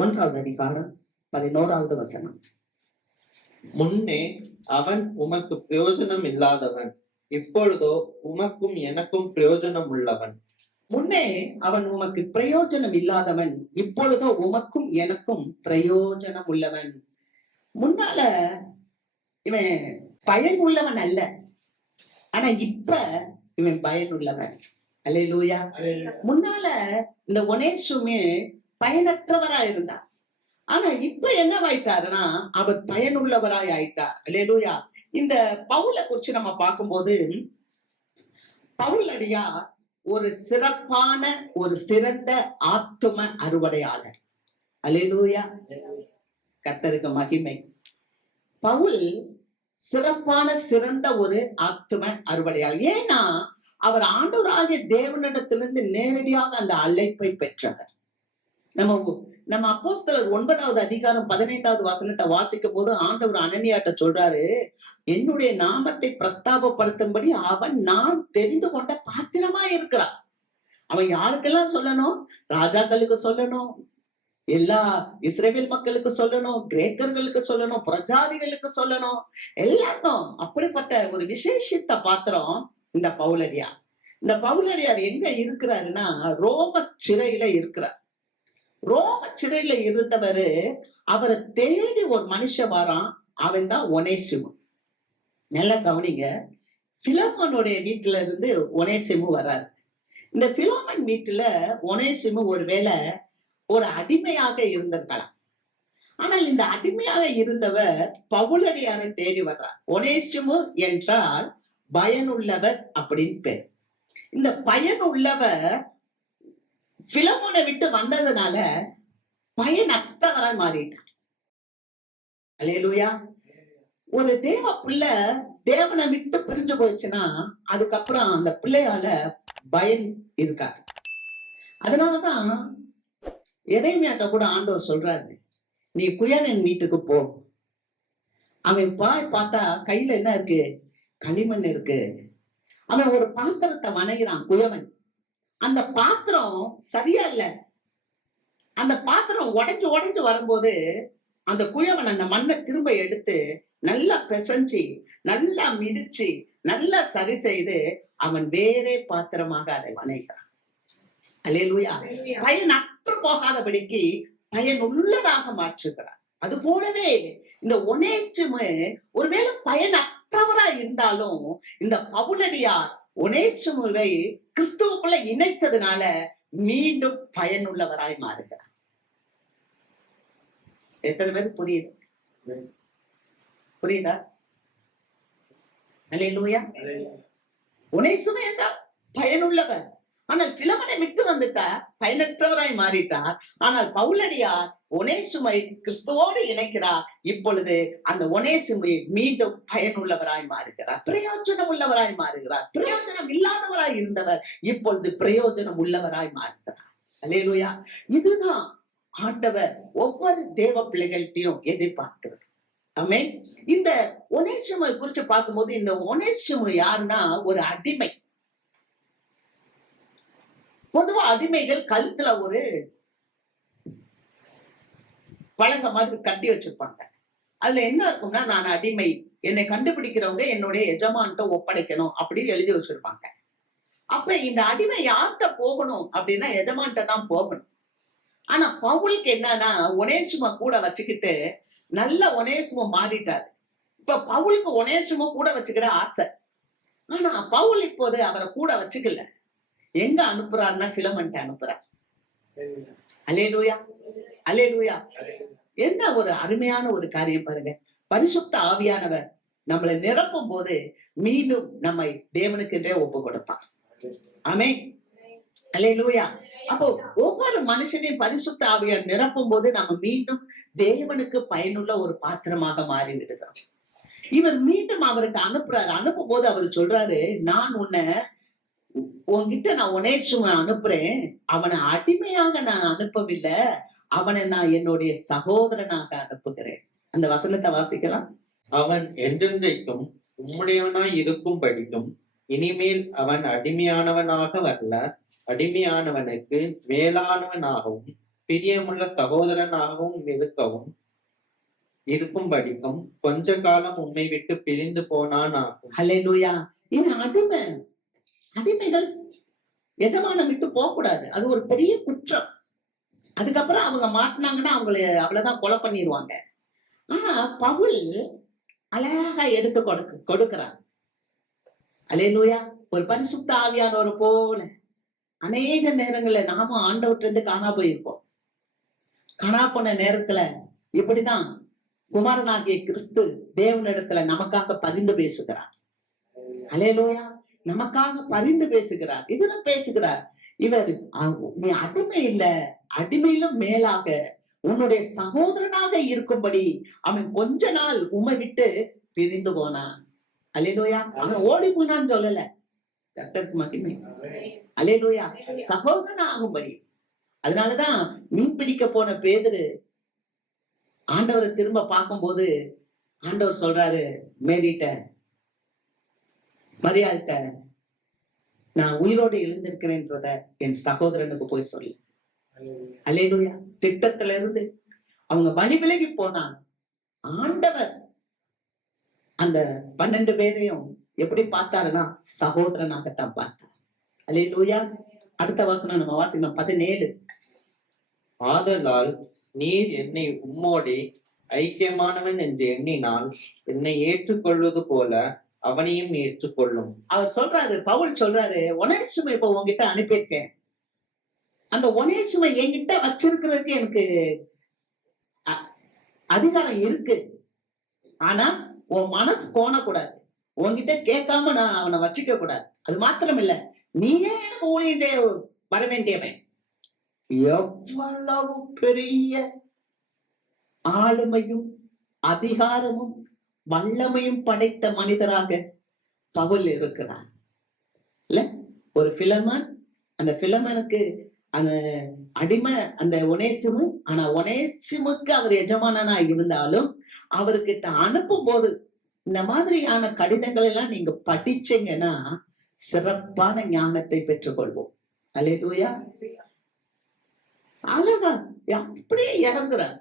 1வது அதிகாரம் 11வது வசனம். முன்னே அவன் உமக்கு பிரயோஜனம் இல்லாதவன், இப்பொழுதோ உமக்கும் எனக்கும் பிரயோஜனம் உள்ளவன். முன்னே அவன் உமக்கு பிரயோஜனம் இல்லாதவன், இப்பொழுதோ உமக்கும் எனக்கும் பிரயோஜனம் உள்ளவன். முன்னால இவன் பயன் உள்ளவன் அல்ல, ஆனா இப்ப இவன் பயனுள்ளவன். அல்லேலூயா. முன்னால இந்த ஒனேசுமே பயனற்றவரா இருந்தார். ஆனா இப்ப என்னவாயிட்டாருன்னா அவர் பயனுள்ளவராய் ஆயிட்டார். அல்லேலூயா. இந்த பவுலை குறிச்சு நம்ம பார்க்கும்போது, பவுலடியா ஒரு சிறப்பான ஒரு சிறந்த ஆத்தும அறுவடையாளர். அல்லேலூயா. கர்த்தருக்கு மகிமை. பவுல் சிறப்பான சிறந்த ஒரு ஆத்தும அறுவடையாளர். ஏன்னா அவர் ஆண்டவராகிய தேவனிடத்திலிருந்து நேரடியாக அந்த அழைப்பை பெற்றவர். நம்ம அப்போஸ்தலர் 9வது அதிகாரம் 15வது வசனத்தை வாசிக்கும் போது ஆண்டவர் அனனியாட்ட சொல்றாரு, என்னுடைய நாமத்தை பிரஸ்தாபப்படுத்தும்படி அவன் நான் தெரிந்து கொண்ட பாத்திரமா இருக்கிறான். அவன் யாருக்கெல்லாம் சொல்லணும்? ராஜாக்களுக்கு சொல்லணும், எல்லா இஸ்ரவேல் மக்களுக்கு சொல்லணும், கிரேக்கர்களுக்கு சொல்லணும், பிரஜாதிகளுக்கு சொல்லணும், எல்லாருக்கும். அப்படிப்பட்ட ஒரு விசேஷித்த பாத்திரம் இந்த பவுலடியார். இந்த பவுலடியார் எங்க இருக்கிறாருன்னா ரோம சிறையில இருக்கிறார். ரோம சிறையில இருந்தவரு, அவரை தேடி ஒரு மனுஷன் வரான். அவன் தான் ஒனேசிமு. நல்லா கவனிங்க. பிலோமோனுடைய வீட்டுல இருந்து ஒனேசிமு வர்றாரு. இந்த பிலோமன் வீட்டுல ஒனேசிமு ஒருவேளை ஒரு அடிமையாக இருந்திருக்கலாம். ஆனால் இந்த அடிமையாக இருந்தவர் பவுலடியாரை தேடி வர்றார். ஒனேசிமு என்றால் பயனுள்ளவர் அப்படின்னு பேர். இந்த பயனுள்ளவர் பிலோமோனை விட்டு வந்ததுனால பயனற்றவராய் மாறிட்டார். அல்லேலூயா. ஒரு தேவ பிள்ளை தேவனை விட்டு பிரிஞ்சு போயிடுச்சுன்னா அதுக்கப்புறம் அந்த பிள்ளையால பயன் இருக்காது. அதனாலதான் எரேமியாட்ட கூட ஆண்டவர் சொல்றாரு, நீ குயவன் வீட்டுக்கு போ. அவன் பார்த்தா கையில என்ன இருக்கு? களிமண் இருக்கு. அவன் ஒரு பாத்திரத்தை வணைகிறான் குயவன். அந்த பாத்திரம் சரியா இல்ல. அந்த பாத்திரம் உடைஞ்சு உடைஞ்சு வரும்போது அந்த குயவன் அந்த மண்ணை திரும்ப எடுத்து நல்லா பிசைஞ்சு நல்லா மிதிச்சு நல்லா சரி செய்து அவன் வேறே பாத்திரமாக அதை வணைகிறான். அல்லேலூயா. பயனற்று போகாதபடிக்கு பயனுள்ளதாக மாற்றுகிறார். அது போலவே இந்த ஒனேசிமு ஒருவேளை பயனற்றவரா இருந்தாலும் இந்த பவுலடியார் ஒனேசிமுவை கிறிஸ்துவுக்குள்ள இணைத்ததுனால மீண்டும் பயனுள்ளவராய் மாறுகிறார். எத்தனை பேருக்கு புரியுது? புரியுதா? அல்லேலூயா. ஒனேசிமு என்றால் பயனுள்ளவர். ஆனால் பிலோமோனை விட்டு வந்துட்டார், பயனற்றவராய் மாறிட்டார். ஆனால் பவுலடியார் ஒனேசிமை கிறிஸ்துவோடு இணைக்கிறார். இப்பொழுது அந்த ஒனேசிமை மீண்டும் பயனுள்ளவராய் மாறுகிறார், பிரயோஜனம் உள்ளவராய் மாறுகிறார். பிரயோஜனம் இல்லாதவராய் இருந்தவர் இப்பொழுது பிரயோஜனம் உள்ளவராய் மாறுகிறார். அல்லேலூயா. இதுதான் ஆண்டவர் ஒவ்வொரு தேவ பிள்ளைகள்கிட்டையும் எதிர்பார்க்கிறது. ஆமென். இந்த ஒனேசிமை குறிச்சு பார்க்கும்போது, இந்த ஒனேசிமை யாருன்னா ஒரு அடிமை. பொதுவா அடிமைகள் கழுத்துல ஒரு பலகை மாதிரி கட்டி வச்சிருப்பாங்க. அதுல என்ன இருக்கும்னா, நான் அடிமை, என்னை கண்டுபிடிக்கிறவங்க என்னுடைய எஜமான்ட்ட ஒப்படைக்கணும் அப்படின்னு எழுதி வச்சிருப்பாங்க. அப்ப இந்த அடிமை யார்கிட்ட போகணும் அப்படின்னா எஜமான்ட்ட தான் போகணும். ஆனா பவுலுக்கு என்னன்னா, ஒனேசிமை கூட வச்சுக்கிட்டு நல்ல ஒனேசிமை மாறிட்டாரு. இப்ப பவுலுக்கு ஒனேசிமை கூட வச்சுக்கிட ஆசை. ஆனா பவுல் இப்போது அவரை கூட வச்சுக்கல. எங்க அனுப்புறாருன்னா பிலோமன்ட்ட அனுப்புறார். அல்லேலூயா. அல்லேலூயா. என்ன ஒரு அருமையான ஒரு காரியம் பாருங்க. பரிசுத்த ஆவியானவர் நம்மளை நிரப்பும் போது மீண்டும் நம்மை தேவனுக்கென்றே ஒப்பு கொடுப்பார். ஆமென். அல்லேலூயா. அப்போ ஒவ்வொரு மனுஷனையும் பரிசுத்த ஆவியார் நிரப்பும் போது நம்ம மீண்டும் தேவனுக்கு பயனுள்ள ஒரு பாத்திரமாக மாறி விடுகிறோம். இவர் மீண்டும் அவருக்கு அனுப்புறாரு. அனுப்பும் போது அவர் சொல்றாரு, நான் உன்னை உன்கிட்ட நான் ஒனேசுமை அனுப்புறேன். அவனை அடிமையாக நான் அனுப்பவில்லை. அவனை நான் என்னுடைய சகோதரனாக அனுப்புகிறேன். அந்த வசனத்தை வாசிக்கலாம். அவன் என்றென்றைக்கும் உம்முடையவனாய் இருக்கும்படிக்கும் இனிமேல் அவன் அடிமையானவனாக வரல, அடிமையானவனுக்கு மேலானவனாகவும் பிரியமுள்ள சகோதரனாகவும் இருக்கும்படிக்கும் கொஞ்ச காலம் உம்மை விட்டு பிரிந்து போனான் ஆகும். ஹல்லேலூயா. இவன் அடிமைகள் எஜமானம் விட்டு போக கூடாது. அது ஒரு பெரிய குற்றம். அதுக்கப்புறம் அவங்க மாட்டினாங்கன்னா அவ்வளவுதான் கொலை பண்ணிடுவாங்க. ஆனா பவுல் அழகா எடுத்து கொடுக்கிறான். அல்லேலூயா. ஒரு பரிசுத்த ஆவியானவர் போல அநேக நேரங்கள்ல நாம ஆண்டவர்ட்ட இருந்து காணா போயிருப்போம். காணா போன நேரத்துல இப்படிதான் குமாரனாகிய கிறிஸ்து தேவனிடத்துல நமக்காக பரிந்து பேசுகிறார். அல்லேலூயா. நமக்காக பரிந்து பேசுகிறார். இதெல்லாம் பேசுகிறார். இவர் நீ அடிமை இல்ல, அடிமையிலும் மேலாக உன்னுடைய சகோதரனாக இருக்கும்படி அவன் கொஞ்ச நாள் உம்மை விட்டு பிரிந்து போனான். அல்லேலூயா. அவன் ஓடி போனான்னு சொல்லல. கர்த்தருக்கு மகிமை. அல்லேலூயா. சகோதரன் ஆகும்படி. அதனாலதான் மீன் பிடிக்க போன பேதுரு ஆண்டவரை திரும்ப பார்க்கும்போது ஆண்டவர் சொல்றாரு மேரிட்ட, மரியாள்கிட்ட, நான் உயிரோடு எழுந்திருக்கிறேன்றத என் சகோதரனுக்கு போய் சொல்லு. அல்லேலூயா. திட்டத்துல இருந்து அவங்க வழி விலகி போனாங்க. ஆண்டவர் அந்த 12 பேரையும் எப்படி பார்த்தாருன்னா சகோதரனாகத்தான் பார்த்தார். அல்லேலூயா. அடுத்த வசனம் நம்ம வாசிக்கணும். 17. ஆதலால் நீர் என்னை உம்மோடே ஐக்கியமானவன் என்று எண்ணினால் என்னை ஏற்றுக்கொள்வது போல அவனையும் ஏற்றுக்கொள்ளும். அவர் சொல்றாரு, பவுல் சொல்றாரு, ஒனேசுமை இப்ப உங்ககிட்ட அனுப்பியிருக்கேன். அந்த ஒனேசுமை என்கிட்ட வச்சிருக்கிறதுக்கு எனக்கு அதிகாரம் இருக்கு. ஆனா உன் மனசு கோணக்கூடாது. உன்கிட்ட கேட்காம நான் அவனை வச்சுக்க கூடாது. அது மாத்திரம் இல்ல, நீயே எனக்கு ஊழியம் செய்ய வர வேண்டியவன். எவ்வளவு பெரிய ஆளுமையும் அதிகாரமும் வல்லமையும் படைத்த மனிதராக பவுல் இருக்கிறார். இல்ல, ஒரு பிலமன், அந்த பிலமனுக்கு அந்த அடிமை அந்த ஒனேசிமு. ஆனா ஒனேசிமுக்கு அவர் எஜமானனா இருந்தாலும் அவர்கிட்ட அனுப்பும் போது இந்த மாதிரியான கடிதங்கள் எல்லாம் நீங்க படிச்சீங்கன்னா சிறப்பான ஞானத்தை பெற்றுக்கொள்வோம். அல்லேலூயா. அழகா அப்படியே இறங்குறார்.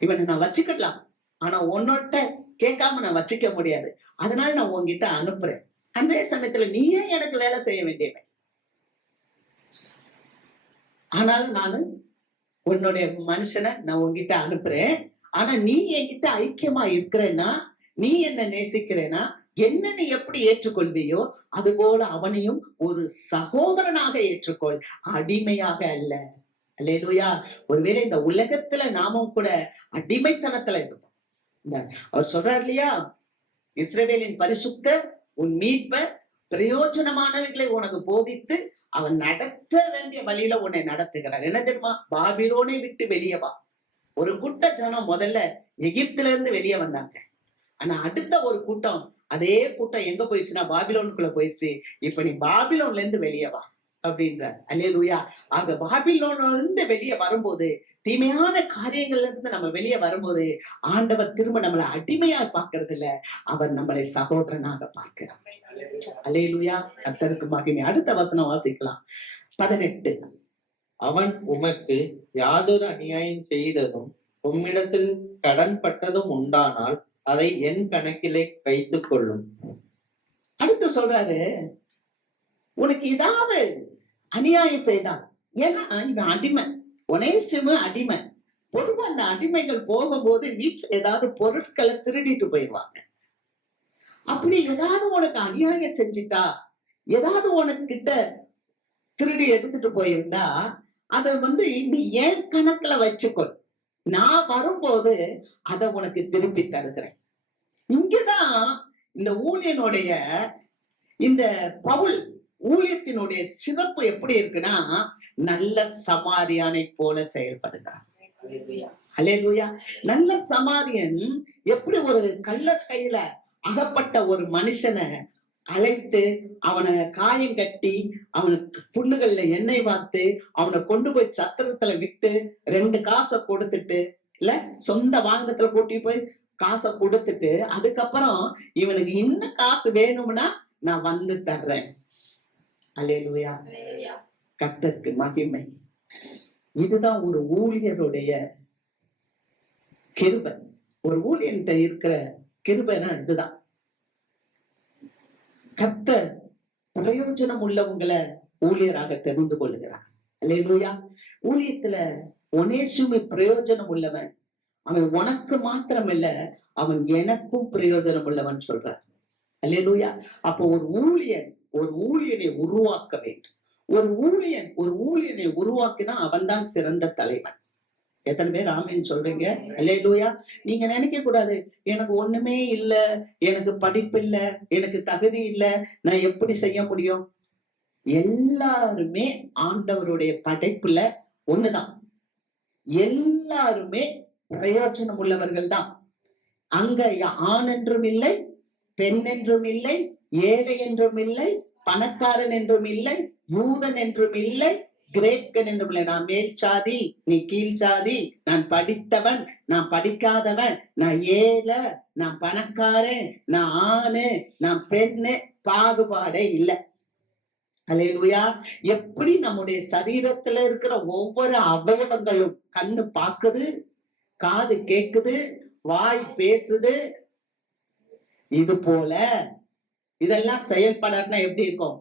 இவனை நான் வச்சுக்கலாம், ஆனா உன்னோட்ட கேட்காம நான் வச்சுக்க முடியாது. அதனால நான் உன்கிட்ட அனுப்புறேன். அந்த சமயத்துல நீயே எனக்கு வேலை செய்ய வேண்டியவன். ஆனாலும் நானு உன்னுடைய மனுஷனை நான் உன்கிட்ட அனுப்புறேன். ஆனா நீ என்கிட்ட ஐக்கியமா இருக்கிறேன்னா, நீ என்ன நேசிக்கிறேன்னா, என்ன நீ எப்படி ஏற்றுக்கொள்வியோ அது போல அவனையும் ஒரு சகோதரனாக ஏற்றுக்கொள், அடிமையாக அல்ல. அல்லேலூயா. ஒருவேளை இந்த உலகத்துல நாமும் கூட அடிமைத்தனத்துல இருப்போம். அவர் சொல்றார் இல்லையா, இஸ்ரவேலின் பரிசுத்தர் உன் மீட்பர் பிரயோஜனமானவைகளை உனக்கு போதித்து அவன் நடத்த வேண்டிய வழியில உன்னை நடத்துகிறார். என்ன தெரியுமா? பாபிலோனை விட்டு வெளியே வா. ஒரு கூட்ட ஜனம் முதல்ல எகிப்துல இருந்து வெளியே வந்தாங்க. ஆனா அடுத்த ஒரு கூட்டம், அதே கூட்டம் எங்க போயிடுச்சுன்னா பாபிலோனுக்குள்ள போயிடுச்சு. இப்ப நீ பாபிலோன்ல இருந்து வெளியே வா அப்படின்ற. அல்லேலூயா. ஆக பாபிலோன்ல இருந்து வெளியே வரும்போது, தீமையான காரியங்கள்ல இருந்து நம்ம வெளியே வரும்போது ஆண்டவர் திரும்ப நம்மளை அடிமையா பார்க்கறது இல்ல, அவர் நம்மளை சகோதரனாக பார்க்கிறார். அல்லேலூயா. கர்த்தருக்கு மகிமை. அடுத்த வசனம் வாசிக்கலாம். 18. அவன் உமக்கு யாதொரு அநியாயம் செய்ததும் உம்மிடத்தில் கடன் பட்டதும் உண்டானால் அதை என் கணக்கிலே வைத்துக் கொள்ளும். அடுத்து சொல்றாரு, உனக்கு ஏதாவது அநியாயம் செய்தான், ஏன்னா இவன் அடிமை, ஒனேசிமு அடிமை. பொதுவா அந்த அடிமைகள் போகும்போது வீட்டுல ஏதாவது பொருட்களை திருடிட்டு போயிடுவாங்க. அப்படி ஏதாவது உனக்கு அநியாயம் செஞ்சுட்டா, ஏதாவது உனக்கு கிட்ட திருடி எடுத்துட்டு போயிருந்தா அதை நீ ஏன் கணக்குல வச்சுக்கொள். நான் வரும்போது அதை உனக்கு திருப்பி தருகிறேன். இங்கதான் இந்த ஊழியனுடைய, இந்த பவுல் ஊழியத்தினுடைய சிறப்பு எப்படி இருக்குன்னா, நல்ல சமாரியானை போல செயல்படுகிறார். அல்லேலூயா. நல்ல சமாரியன் எப்படி ஒரு கள்ளர் கையில அகப்பட்ட ஒரு மனுஷனை அழைத்து அவனை காயம் கட்டி அவனுக்கு புண்ணுகள்ல எண்ணெய் வார்த்து அவனை கொண்டு போய் சத்திரத்துல விட்டு 2 காசை கொடுத்துட்டு, இல்ல சொந்த வாகனத்துல கூட்டி போய் காசை கொடுத்துட்டு, அதுக்கப்புறம் இவனுக்கு இன்னும் காசு வேணும்னா நான் வந்து தர்றேன். அல்லேலூயா. கர்த்தருக்கு மகிமை. இதுதான் ஒரு ஊழியருடைய கிருபை. ஒரு ஊழியன்ட்ட இருக்கிற கிருபைனா இதுதான். கர்த்தர் பிரயோஜனம் உள்ளவங்களை ஊழியராக தெரிந்து கொள்ளுகிறார். அல்லேலூயா. ஊழியத்துல ஒனேசிமு பிரயோஜனம் உள்ளவன். அவன் உனக்கு மாத்திரம் இல்ல, அவன் எனக்கும் பிரயோஜனம் உள்ளவன் சொல்றார். அல்லேலூயா. அப்போ ஒரு ஊழியனை உருவாக்க வேண்டும். ஒரு ஊழியனை உருவாக்கினா அவன் தான் சிறந்த தலைவன். எத்தனை பேர் ஆமீன் சொல்றீங்க? அல்லேலூயா. நீங்க நினைக்க கூடாது, எனக்கு ஒண்ணுமே இல்ல, எனக்கு படிப்பு இல்ல, எனக்கு தகுதி இல்ல, நான் எப்படி செய்ய முடியும்? எல்லாருமே ஆண்டவருடைய படைப்புல ஒண்ணுதான். எல்லாருமே பிரயோஜனம் உள்ளவர்கள் தான். அங்க ஆண் என்றும் இல்லை, பெண் என்றும் இல்லை, ஏழை என்றும் இல்லை, பணக்காரன் என்றும் இல்லை, யூதன் என்றும் இல்லை, கிரேக்கன் என்றும் இல்லை. நான் மேல் சாதி, நீ கீழ் சாதி, நான் படித்தவன், நான் படிக்காதவன், நான் ஏழை, நான் பணக்காரன், நான் ஆணு, நான் பெண்ணு, பாகுபாடே இல்லை. அல்லேலூயா. எப்படி நம்முடைய சரீரத்துல இருக்கிற ஒவ்வொரு அவயவங்களும், கண்ணு பாக்குது, காது கேக்குது, வாய் பேசுது, இது போல இதெல்லாம் செயல்படாதுன்னா எப்படி இருக்கும்?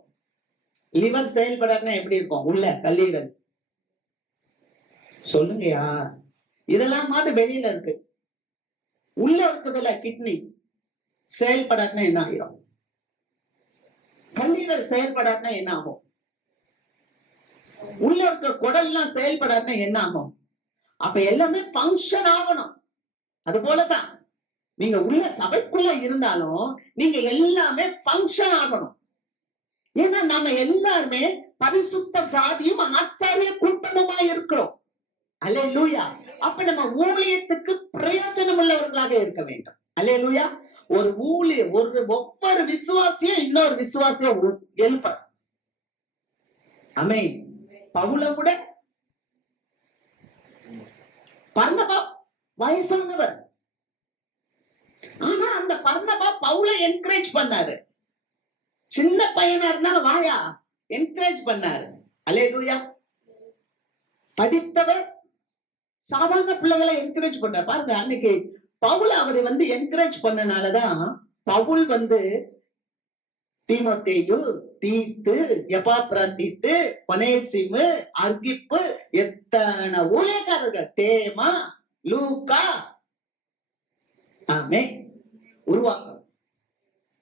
லிவர் செயல்படாதுன்னா எப்படி இருக்கும்? உள்ள கல்லீரல் சொல்லுங்கயா. இதெல்லாம் மாதிரி வெளியில இருக்கு. உள்ள இருக்குதுல கிட்னி செயல்படாதுன்னா என்ன ஆயிரும்? கல்லீரல் செயல்படாதுன்னா என்ன ஆகும்? உள்ள இருக்க குடல்லாம் செயல்படாதுன்னா என்ன ஆகும்? அப்ப எல்லாமே ஃபங்க்ஷன் ஆகணும். அது போலதான் நீங்க உள்ள சபைக்குள்ள இருந்தாலும் நீங்க எல்லாமே ஃபங்க்ஷன் ஆகணும். ஏன்னா நம்ம எல்லாருமே பரிசுத்த ஜாதியும் ஆசாரிய கூட்டமுமா இருக்கிறோம். அல்லேலூயா. அப்ப நம்ம ஊழியத்துக்கு பிரயோஜனம் உள்ளவர்களாக இருக்க வேண்டும். அல்லேலூயா. ஒவ்வொரு விசுவாசியும் இன்னொரு விசுவாசிய எழுப்ப. ஆமென். பவுல கூட பர்னபா வயசானவர், ஆனா அந்த பர்னபா பவுலை என்கரேஜ் பண்ணாரு. சின்ன பையனா இருந்தாலும் வாயா என்கரேஜ் பண்ணாரு. அல்லேலூயா. படித்தவர் சாதாரண பிள்ளைகளை என்கரேஜ் பண்றாரு. பாருங்க, அன்னைக்கு பவுல் அவரை என்கரேஜ் பண்ணனாலதான் பவுல் தீமோத்தேயு, தீத்து, எபாப்ராதீத்து, ஒனேசிமு, அர்கிப்பு, எத்தனை ஊழியக்காரர்கள், தேமா, லூக்கா, ஆமே உருவாக்கணும்.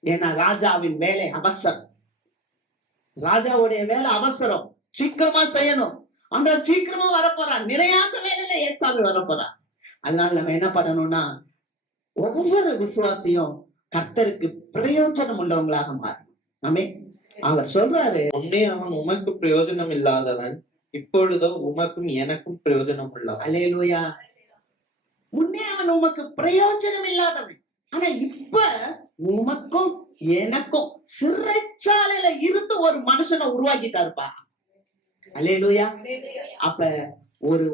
ஏன்னா ராஜாவின் வேலை அவசரம். ராஜாவுடைய வேலை அவசரம், சீக்கிரமா செய்யணும். அந்த சீக்கிரமா வரப்போறான். நிறையாத வேலையில ஏசாமி வரப்போறான். அதனால நம்ம என்ன பண்ணணும்னா, ஒவ்வொரு விசுவாசியும் கர்த்தருக்கு பிரயோஜனம் உள்ளவங்களாக மாறணும். ஆமென். அவர் சொல்றாரு, முன்னே அவன் உமக்கு பிரயோஜனம் இல்லாதவன், இப்பொழுதோ உமக்கும் எனக்கும் பிரயோஜனம் உள்ளவன். அல்லேலூயா. முன்னே அவன் உமக்கு பிரயோஜனம் இல்லாதவன், ஆனா இப்ப உமக்கும் எனக்கும் சிறைச்சாலையில இருந்து ஒரு மனுஷனை உருவாக்கிட்டாருப்பா. அல்லேலூயா. அப்ப ஒரு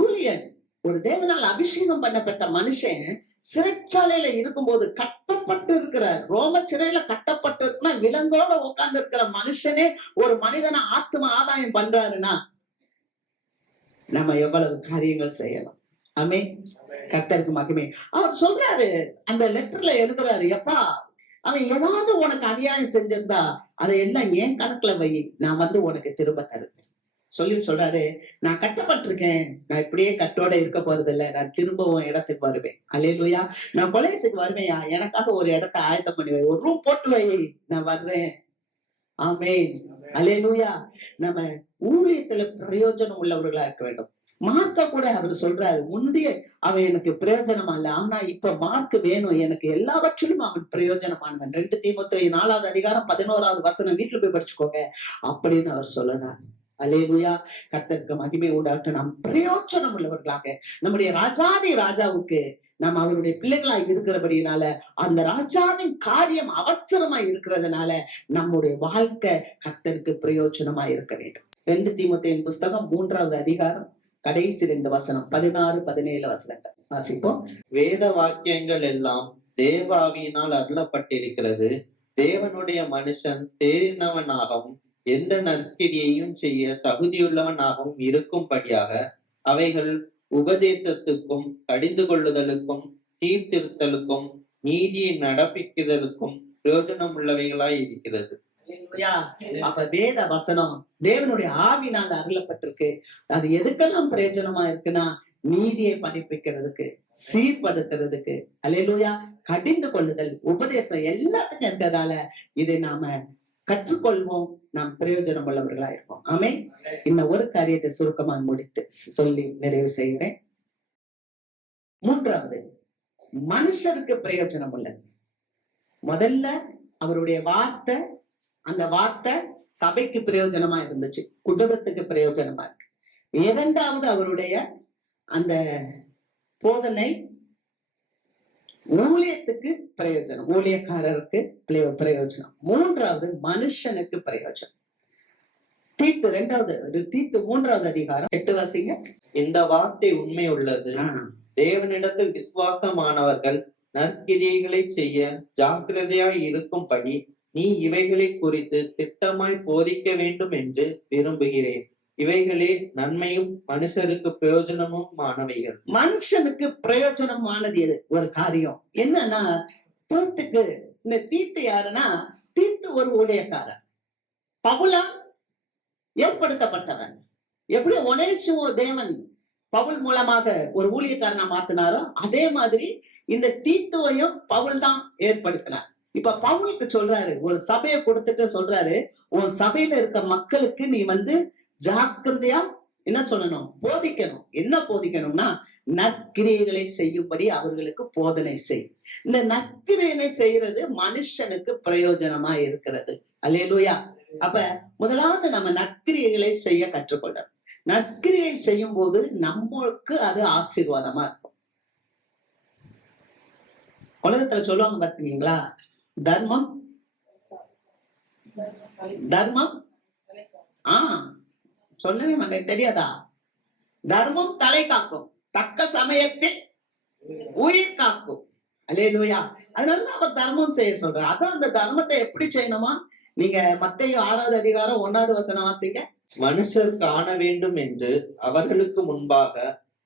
ஊழியன், ஒரு தேவனால் அபிஷேகம் பண்ணப்பட்ட மனுஷன் சிறைச்சாலையில இருக்கும்போது, கட்டப்பட்டு இருக்கிற ரோம சிறையில கட்டப்பட்டு இருக்குன்னா, விலங்கோட உட்கார்ந்து இருக்கிற மனுஷனே ஒரு மனிதனை ஆத்ம ஆதாயம் பண்றாருன்னா நம்ம எவ்வளவு காரியங்கள் செய்யலாம். ஆமென். கர்த்தருக்கு மகிமை. அவர் சொல்றாரு, அந்த லெட்டர்ல எழுதுறாரு, எப்பா அவன் ஏதாவது உனக்கு அநியாயம் செஞ்சிருந்தா அதை எல்லாம் ஏன் கணக்குல வை, நான் உனக்கு திரும்ப தருவேன் சொல்றாரு. நான் கட்டப்பட்டிருக்கேன், நான் இப்படியே கட்டோட இருக்க போறது இல்ல, நான் திரும்பவும் இடத்துக்கு வருவேன். அல்லேலூயா. நான் கொலேசுக்கு வருவேயா, எனக்காக ஒரு இடத்தை ஆயத்தம் பண்ணி வை, ஒரு ரூம் போட்டு வை, நான் வர்றேன். ஆமென். அல்லேலூயா. நம்ம ஊழியத்துல பிரயோஜனம் உள்ளவர்களா இருக்க வேண்டும். மார்க்க கூட அவர் சொல்றாரு, முந்தைய அவன் எனக்கு பிரயோஜனமா இல்ல, ஆனா இப்ப மார்க் வேணும், எனக்கு எல்லாவற்றிலும் அவன் பிரயோஜனமானவன். 2 தீமோத்தேயு 4வது அதிகாரம் 11வது வசனம், வீட்டுல போய் படிச்சுக்கோங்க அப்படின்னு அவர் சொல்றாரு. அல்லேலூயா. கர்த்தருக்கு மகிமை உண்டாகட்டும். நாம் பிரயோஜனம் உள்ளவர்களாக நம்முடைய ராஜாதி ராஜாவுக்கு நாம் அவருடைய பிள்ளைகளாய் இருக்கிறபடினால, அந்த ராஜாவின் காரியம் அவசரமா இருக்கிறதுனால நம்முடைய வாழ்க்கை கர்த்தருக்கு பிரயோஜனமா இருக்க வேண்டும். 2 தீமோத்தேயுவின் புஸ்தகம் 3வது அதிகாரம் கடைசி 2 வசனம் 16, 17 வசனங்கள் வாசிப்போம். வேத வாக்கியங்கள் எல்லாம் தேவ ஆவியினால் அருளப்பட்டிருக்கிறது. தேவனுடைய மனுஷன் தேறினவனாகவும் எந்த நற்கிரியையும் செய்ய தகுதியுள்ளவனாகவும் இருக்கும்படியாக அவைகள் உபதேசத்துக்கும், கடிந்து கொள்ளுதலுக்கும், சீர்திருத்தலுக்கும், நீதியை நடப்பிக்குதலுக்கும் பிரயோஜனம் உள்ளவைகளாய் இருக்கிறது. அல்லேலூயா. அப்ப வேத வசனம் தேவனுடைய ஆவினால் அருளப்பட்டிருக்கு. அது எதுக்கெல்லாம் பிரயோஜனமா இருக்குன்னா, நீதியை படிப்பிக்கிறதுக்கு, சீர்படுத்துறதுக்கு, அல்லேலூயா, கடிந்து கொள்ளுதல், உபதேசம் எல்லாத்துக்கும் இருக்கிறதால இதை நாம கற்றுக்கொள்வோம். நாம் பிரயோஜனம் உள்ளவர்களா இருப்போம். ஆமென். இந்த ஒரு காரியத்தை சுருக்கமாக முடித்து சொல்லி நிறைவு செய்கிறேன். 3வது, மனுஷருக்கு பிரயோஜனம் உள்ளது. முதல்ல அவருடைய வார்த்தை, அந்த வார்த்தை சபைக்கு பிரயோஜனமா இருந்துச்சு, குடும்பத்துக்கு பிரயோஜனமா இருக்கு. 2வது, அவருடைய அந்த போதனை ஊழியத்துக்கு பிரயோஜனம், ஊழியக்காரருக்கு பிரயோஜனம். 3வது, மனுஷனுக்கு பிரயோஜனம். தீத்து 3வது அதிகாரம் 8 வாசிங்க. இந்த வார்த்தை உண்மை உள்ளது. தேவனிடத்தில் விசுவாசமானவர்கள் நற்கிரியைகளை செய்ய ஜாக்கிரதையாய் இருக்கும்படி நீ இவைகளை குறித்து திட்டமாய் போதிக்க வேண்டும் என்று விரும்புகிறேன். இவைகளே நன்மையும் மனுஷருக்கு பிரயோஜனமுமானவைகள். மனுஷனுக்கு பிரயோஜனமானது எது? ஒரு காரியம் என்னன்னா, தீத்துக்கு, இந்த தீத்து யாருன்னா, தீத்து ஒரு ஊழியக்காரன், பவுலா ஏற்படுத்தப்பட்டவன். எப்படி ஒனேசிமோ தேவன் பவுல் மூலமாக ஒரு ஊழியக்காரனா மாத்தினாரோ, அதே மாதிரி இந்த தீத்துவையும் பவுல் தான் ஏற்படுத்தினார். இப்ப பவுலுக்கு சொல்றாரு, ஒரு சபையை கொடுத்துட்டு சொல்றாரு, உன் சபையில இருக்க மக்களுக்கு நீ ஜாக்கிரதையா என்ன சொல்லணும்? போதிக்கணும். என்ன போதிக்கணும்னா, நற்கிரியைகளை செய்யும்படி அவர்களுக்கு போதனை செய். இந்த நற்கிரியைகளை செய்யறது மனுஷனுக்கு பிரயோஜனமா இருக்கிறது. அல்லேலூயா. அப்ப முதலாவது நம்ம நற்கிரியைகளை செய்ய கற்றுக்கொள்ளணும். நற்கிரியை செய்யும் போது நம்மளுக்கு அது ஆசீர்வாதமா இருக்கும். உலகத்துல சொல்லுவாங்க பாத்தீங்களா, தர்மம் சொல்லவே மாட்டேன், தெரியாதா? தர்மம் தலை காக்கும், தக்க சமயத்தில் உயிர் காக்கும். அல்லேலூயா. அதனாலதான் அவர் தர்மம் செய்ய சொல்றார். அதான் அந்த தர்மத்தை எப்படி செய்யணுமா? நீங்க மத்தேயு 6வது அதிகாரம் 1வது வசனம் வாசிங்க. மனுஷர் காண வேண்டும் என்று அவர்களுக்கு முன்பாக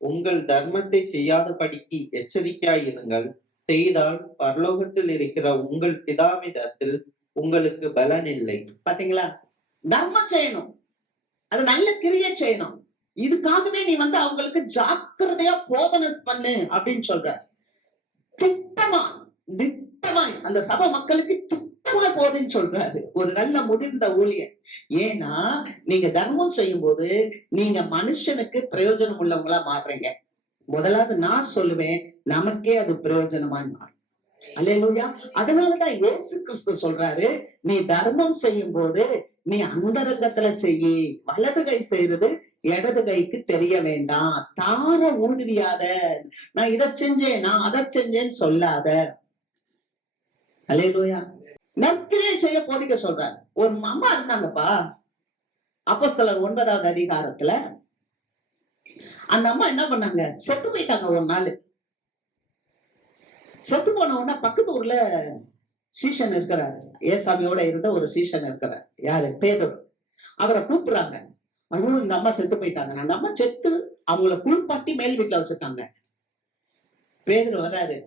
உங்கள் தர்மத்தை செய்யாதபடிக்கு எச்சரிக்கையாயிருங்கள். செய்தால் பரலோகத்தில் இருக்கிற உங்கள் பிதாவிடத்தில் உங்களுக்கு பலன் இல்லை. பாத்தீங்களா? தர்மம் செய்யணும், அது நல்ல கிரியை செய்யணும். இதுக்காகவே நீ அவங்களுக்கு ஜாக்கிரதையா போதனை பண்ணு அப்படின்னு சொல்ற. திட்டமாய் அந்த சபை மக்களுக்கு திட்டமாய் போதுன்னு சொல்றாரு ஒரு நல்ல முதிர்ந்த ஊழியர். ஏன்னா நீங்க தர்மம் செய்யும் போது நீங்க மனுஷனுக்கு பிரயோஜனம் உள்ளவங்களா மாறுறீங்க. முதலாவது நான் சொல்லுவேன், நமக்கே அது பிரயோஜனமாய் மாறும். அல்லேலூயா. அதனாலதான் இயேசு கிறிஸ்து சொல்றாரு, நீ தர்மம் செய்யும் போது நீ அந்தரங்கத்துல செய்யி, வலது கை செய்யறது இடது கைக்கு தெரிய வேண்டாம். தார ஊதுவியாத, நான் இதை செஞ்சேன் நான் அதை செஞ்சேன்னு சொல்லாத. அல்லேலூயா. நற்கிரியை செய்ய போதிக்க சொல்றாரு. ஒரு அம்மா இருந்தாங்கப்பா, அப்போஸ்தலர் 9வது அதிகாரத்துல. அந்த அம்மா என்ன பண்ணாங்க, செத்து போயிட்டாங்க. ஒரு நாள் செத்து போன உடனே பக்கத்து ஊர்ல சீஷன் இருக்கிறாரு, ஏசாமியோட இருந்த ஒரு சீஷன் இருக்கிறார். யாரு? பேதுரு. அவரை கூப்பிடுறாங்க. ஐயோ, இந்த அம்மா செத்து போயிட்டாங்க. அந்த அம்மா செத்து அவங்கள குளிப்பாட்டி மேல் வீட்டுல வச்சிருக்காங்க. பேதுரு வர்றாரு,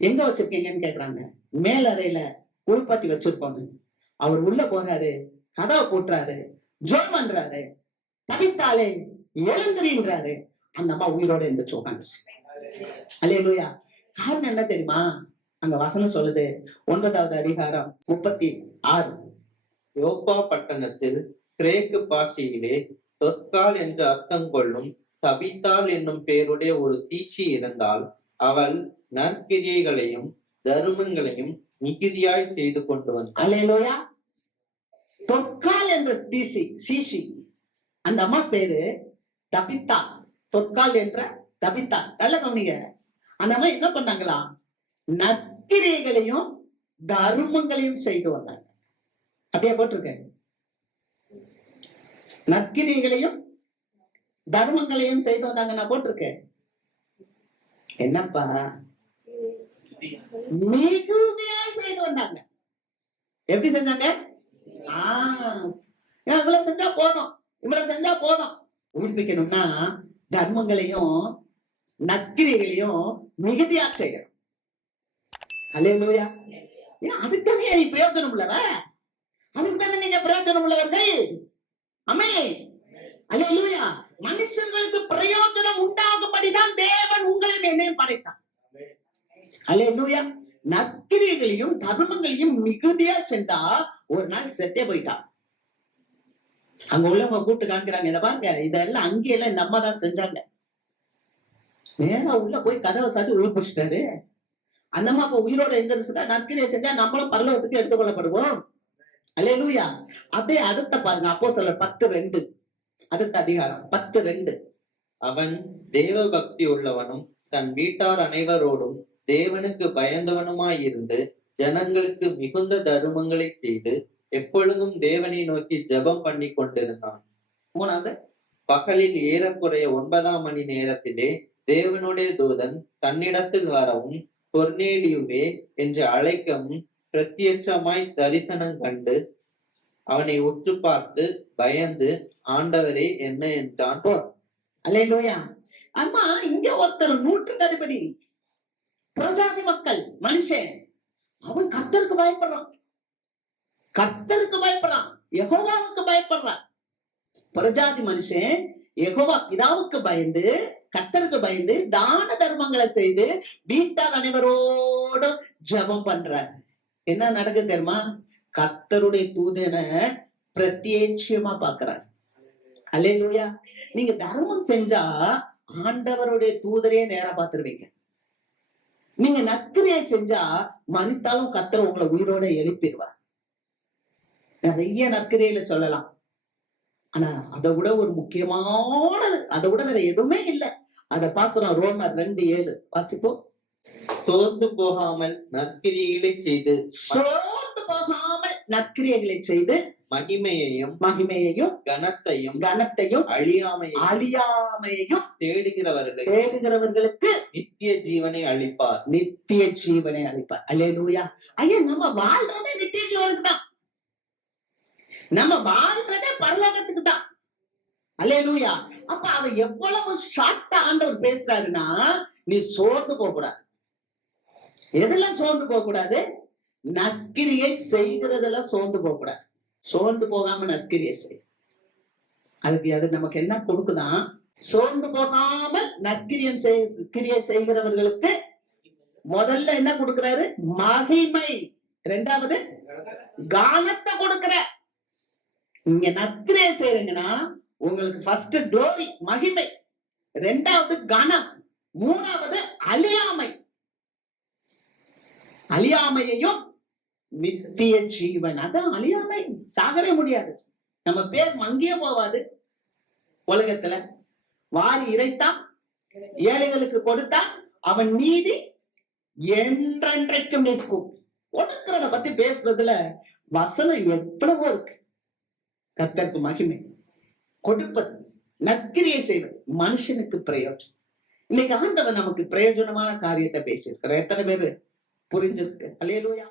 எங்க வச்சிருக்கீங்கன்னு கேக்குறாங்க. மேல் அறையில குளிப்பாட்டி வச்சிருப்பாங்க. அவர் உள்ள போறாரு, கதவை போட்டுறாரு, ஜெபம் பண்றாரு, தவித்தாலே எழுந்திரின்றாரு. அந்த அம்மா உயிரோட எந்திரிச்சு உட்காந்துச்சு. அல்லேலூயா. காரணம் என்ன தெரியுமா? அங்க வசனம் சொல்லுது, 9வது அதிகாரம் 36. யோப்பா பட்டணத்தில் கிரேக்கு பாஷையிலே தொற்கால் என்று அர்த்தம் கொள்ளும் தபித்தாள் என்னும் பெயருடைய ஒரு தீட்சி இருந்தால், அவள் நற்கிரியைகளையும் தர்மங்களையும் மிகுதியாய் செய்து கொண்டு வந்தாள். அல்லேலூயா. தொற்கால் என்ற சீசி, அந்த அம்மா பேரு தபித்தா. தொற்கால் என்ற தபித்தா. நல்ல கவனிங்க. அந்த அம்மா என்ன பண்ணாங்களா? நற்கிரியைகளையும் தர்மங்களையும் செய்து வந்தாங்க. அப்படியே போட்டிருக்க. நற்கிரியைகளையும் தர்மங்களையும் செய்து வந்தாங்க. நான் போட்டிருக்கேன். என்னப்பா? மிகுதியா செய்து வந்தாங்க. எப்படி செஞ்சாங்க? இவ்வளவு செஞ்சா போதும், இவ்வளவு செஞ்சா போதும். உயிர்ப்பிக்கணும்னா தர்மங்களையும் நற்கிரியைகளையும் மிகுதியா செய்யணும். அல்லேலூயா. அதுக்கு தானே நீ பிரயோஜனம் உள்ளவ, அதுக்கு தானே நீங்க பிரயோஜனம் உள்ளவர்கள். ஆமென். அல்லேலூயா. மனுஷர்களுக்கு பிரயோஜனம் உண்டாகும்படிதான் தேவன் உங்களையும் என்னையும் படைத்தான். அல்லேலூயா. நற்கிரியைகளையும் தர்மங்களையும் மிகுதியா செஞ்சா ஒரு நாள் செத்தே போயிட்டான். அங்க உள்ளவங்க கூட்டு காமிக்கிறாங்க, இதை பாருங்க, இதெல்லாம் அங்கேயெல்லாம் இந்த அம்மா தான் செஞ்சாங்க. நேரா உள்ள போய் கதவை சாத்தி உள்பிடிச்சிட்டாரு. அந்த அம்மா இப்ப உயிரோட எந்திரிச்சுட்டா நற்கிரியை செஞ்சா நம்மளும் பரலோகத்துக்கு எடுத்துக்கொள்ளப்படுவோம். அல்லேலூயா. அதே அடுத்த பாருங்க, அப்போஸ்தலர் 10:2, அடுத்த அதிகாரம் 10:2. அவன் தேவ பக்தி உள்ளவனும் தன் வீட்டார் அனைவரோடும் தேவனுக்கு பயந்தவனுமாயிருந்து ஜனங்களுக்கு மிகுந்த தருமங்களை செய்து எப்பொழுதும் தேவனை நோக்கி ஜெபம் பண்ணி கொண்டிருந்தான். 3வது, பகலில் ஏறக்குறைய 9ஆம் மணி நேரத்திலே தேவனுடைய தூதன் தன்னிடத்தில் வரவும் கொர்நேலியுவே என்று அழைக்கவும் பிரத்யட்சமாய் தரிசனம் கண்டு அவனை உற்று பார்த்து பயந்து, ஆண்டவரே என்ன என்றான். அல்லேலூயா. அம்மா, இங்க ஒருத்தர் 100க்கு அதிபதி, பிரஜாதி மக்கள் மனுஷன், அவன் கர்த்தருக்கு பயப்படுறான், கர்த்தருக்கு பயப்படுறான், யெகோவாவுக்கு பயப்படுறான். பிரஜாதி மனுஷன் யெகோவா பிதாவுக்கு பயந்து, கர்த்தருக்கு பயந்து தான தர்மங்களை செய்து வீட்டார் அனைவரோட ஜெபம் பண்றார். என்ன நடக்குது தெரியுமா? கர்த்தருடைய தூதனை பிரத்யேட்சமா பாக்குறார். அல்லேலூயா. நீங்க தர்மம் செஞ்சா ஆண்டவருடைய தூதரையே நேரா பார்த்துருவீங்க. நீங்க நற்கிரியை செஞ்சா மனித்தாலும் கர்த்தர் உங்களை உயிரோட எழுப்பிடுவார். நிறைய நற்கிரியில சொல்லலாம். ஆனா அதை விட ஒரு முக்கியமானது, அதை விட வேற எதுவுமே இல்லை. அதை பார்க்கிறோம். ரோமர் 2:7 வாசிப்போம். சோர்ந்து போகாமல் நற்கிரியைகளை செய்து சோர்ந்து போகாமல் நற்கிரியைகளை செய்து மகிமையையும் கனத்தையும் அழியாமையையும் தேடுகிறவர்களுக்கு நித்திய ஜீவனை அளிப்பார். நித்திய ஜீவனை அளிப்பார். அல்லேலூயா. ஐயா, நம்ம வாழ்றதே நித்திய ஜீவனுக்கு தான். நம்ம வாழ்றதே பரலோகத்துக்கு தான். அல்லேலூயா. அப்ப அதை எவ்வளவு ஷார்ட்டா ஆண்டவர் பேசுறாருன்னா, நீ சோர்ந்து போக கூடாது. எதெல்லாம் சோர்ந்து போக கூடாது? நற்கிரியை செய்கிறதெல்லாம் சோர்ந்து போக கூடாது. சோர்ந்து போகாம நற்கிரியை செய். அது நமக்கு என்ன கொடுக்குதான்? சோர்ந்து போகாமல் கிரியை செய்கிறவர்களுக்கு முதல்ல என்ன கொடுக்கிறாரு? மகிமை. 2வது கானத்தை கொடுக்கிற. நீங்க நற்கிரியை செய்றீங்கன்னா உங்களுக்கு ஃபர்ஸ்ட் க்ளோரி, மகிமை. 2வது கனம். 3வது அழியாமை. அழியாமையையும் நித்திய ஜீவன். அதான் அழியாமை. சாகவே முடியாது. நம்ம பேர் மங்கியே போவாது. உலகத்துல வாரி இறைத்தான், ஏழைகளுக்கு கொடுத்தான், அவன் நீதி என்றென்றைக்கும் நிற்கும். கொடுக்கிறத பத்தி பேசுறதுல வசனம் எவ்வளவோ இருக்கு. கர்த்தருக்கு மகிமை. கொடுப்பது, நற்கிரியை செய்வது மனுஷனுக்கு பிரயோஜனம். இன்னைக்கு ஆண்டவர் நமக்கு பிரயோஜனமான காரியத்தை பேசியிருக்கிற எத்தனை பேரு புரிஞ்சிருக்கு? அல்லேலூயா.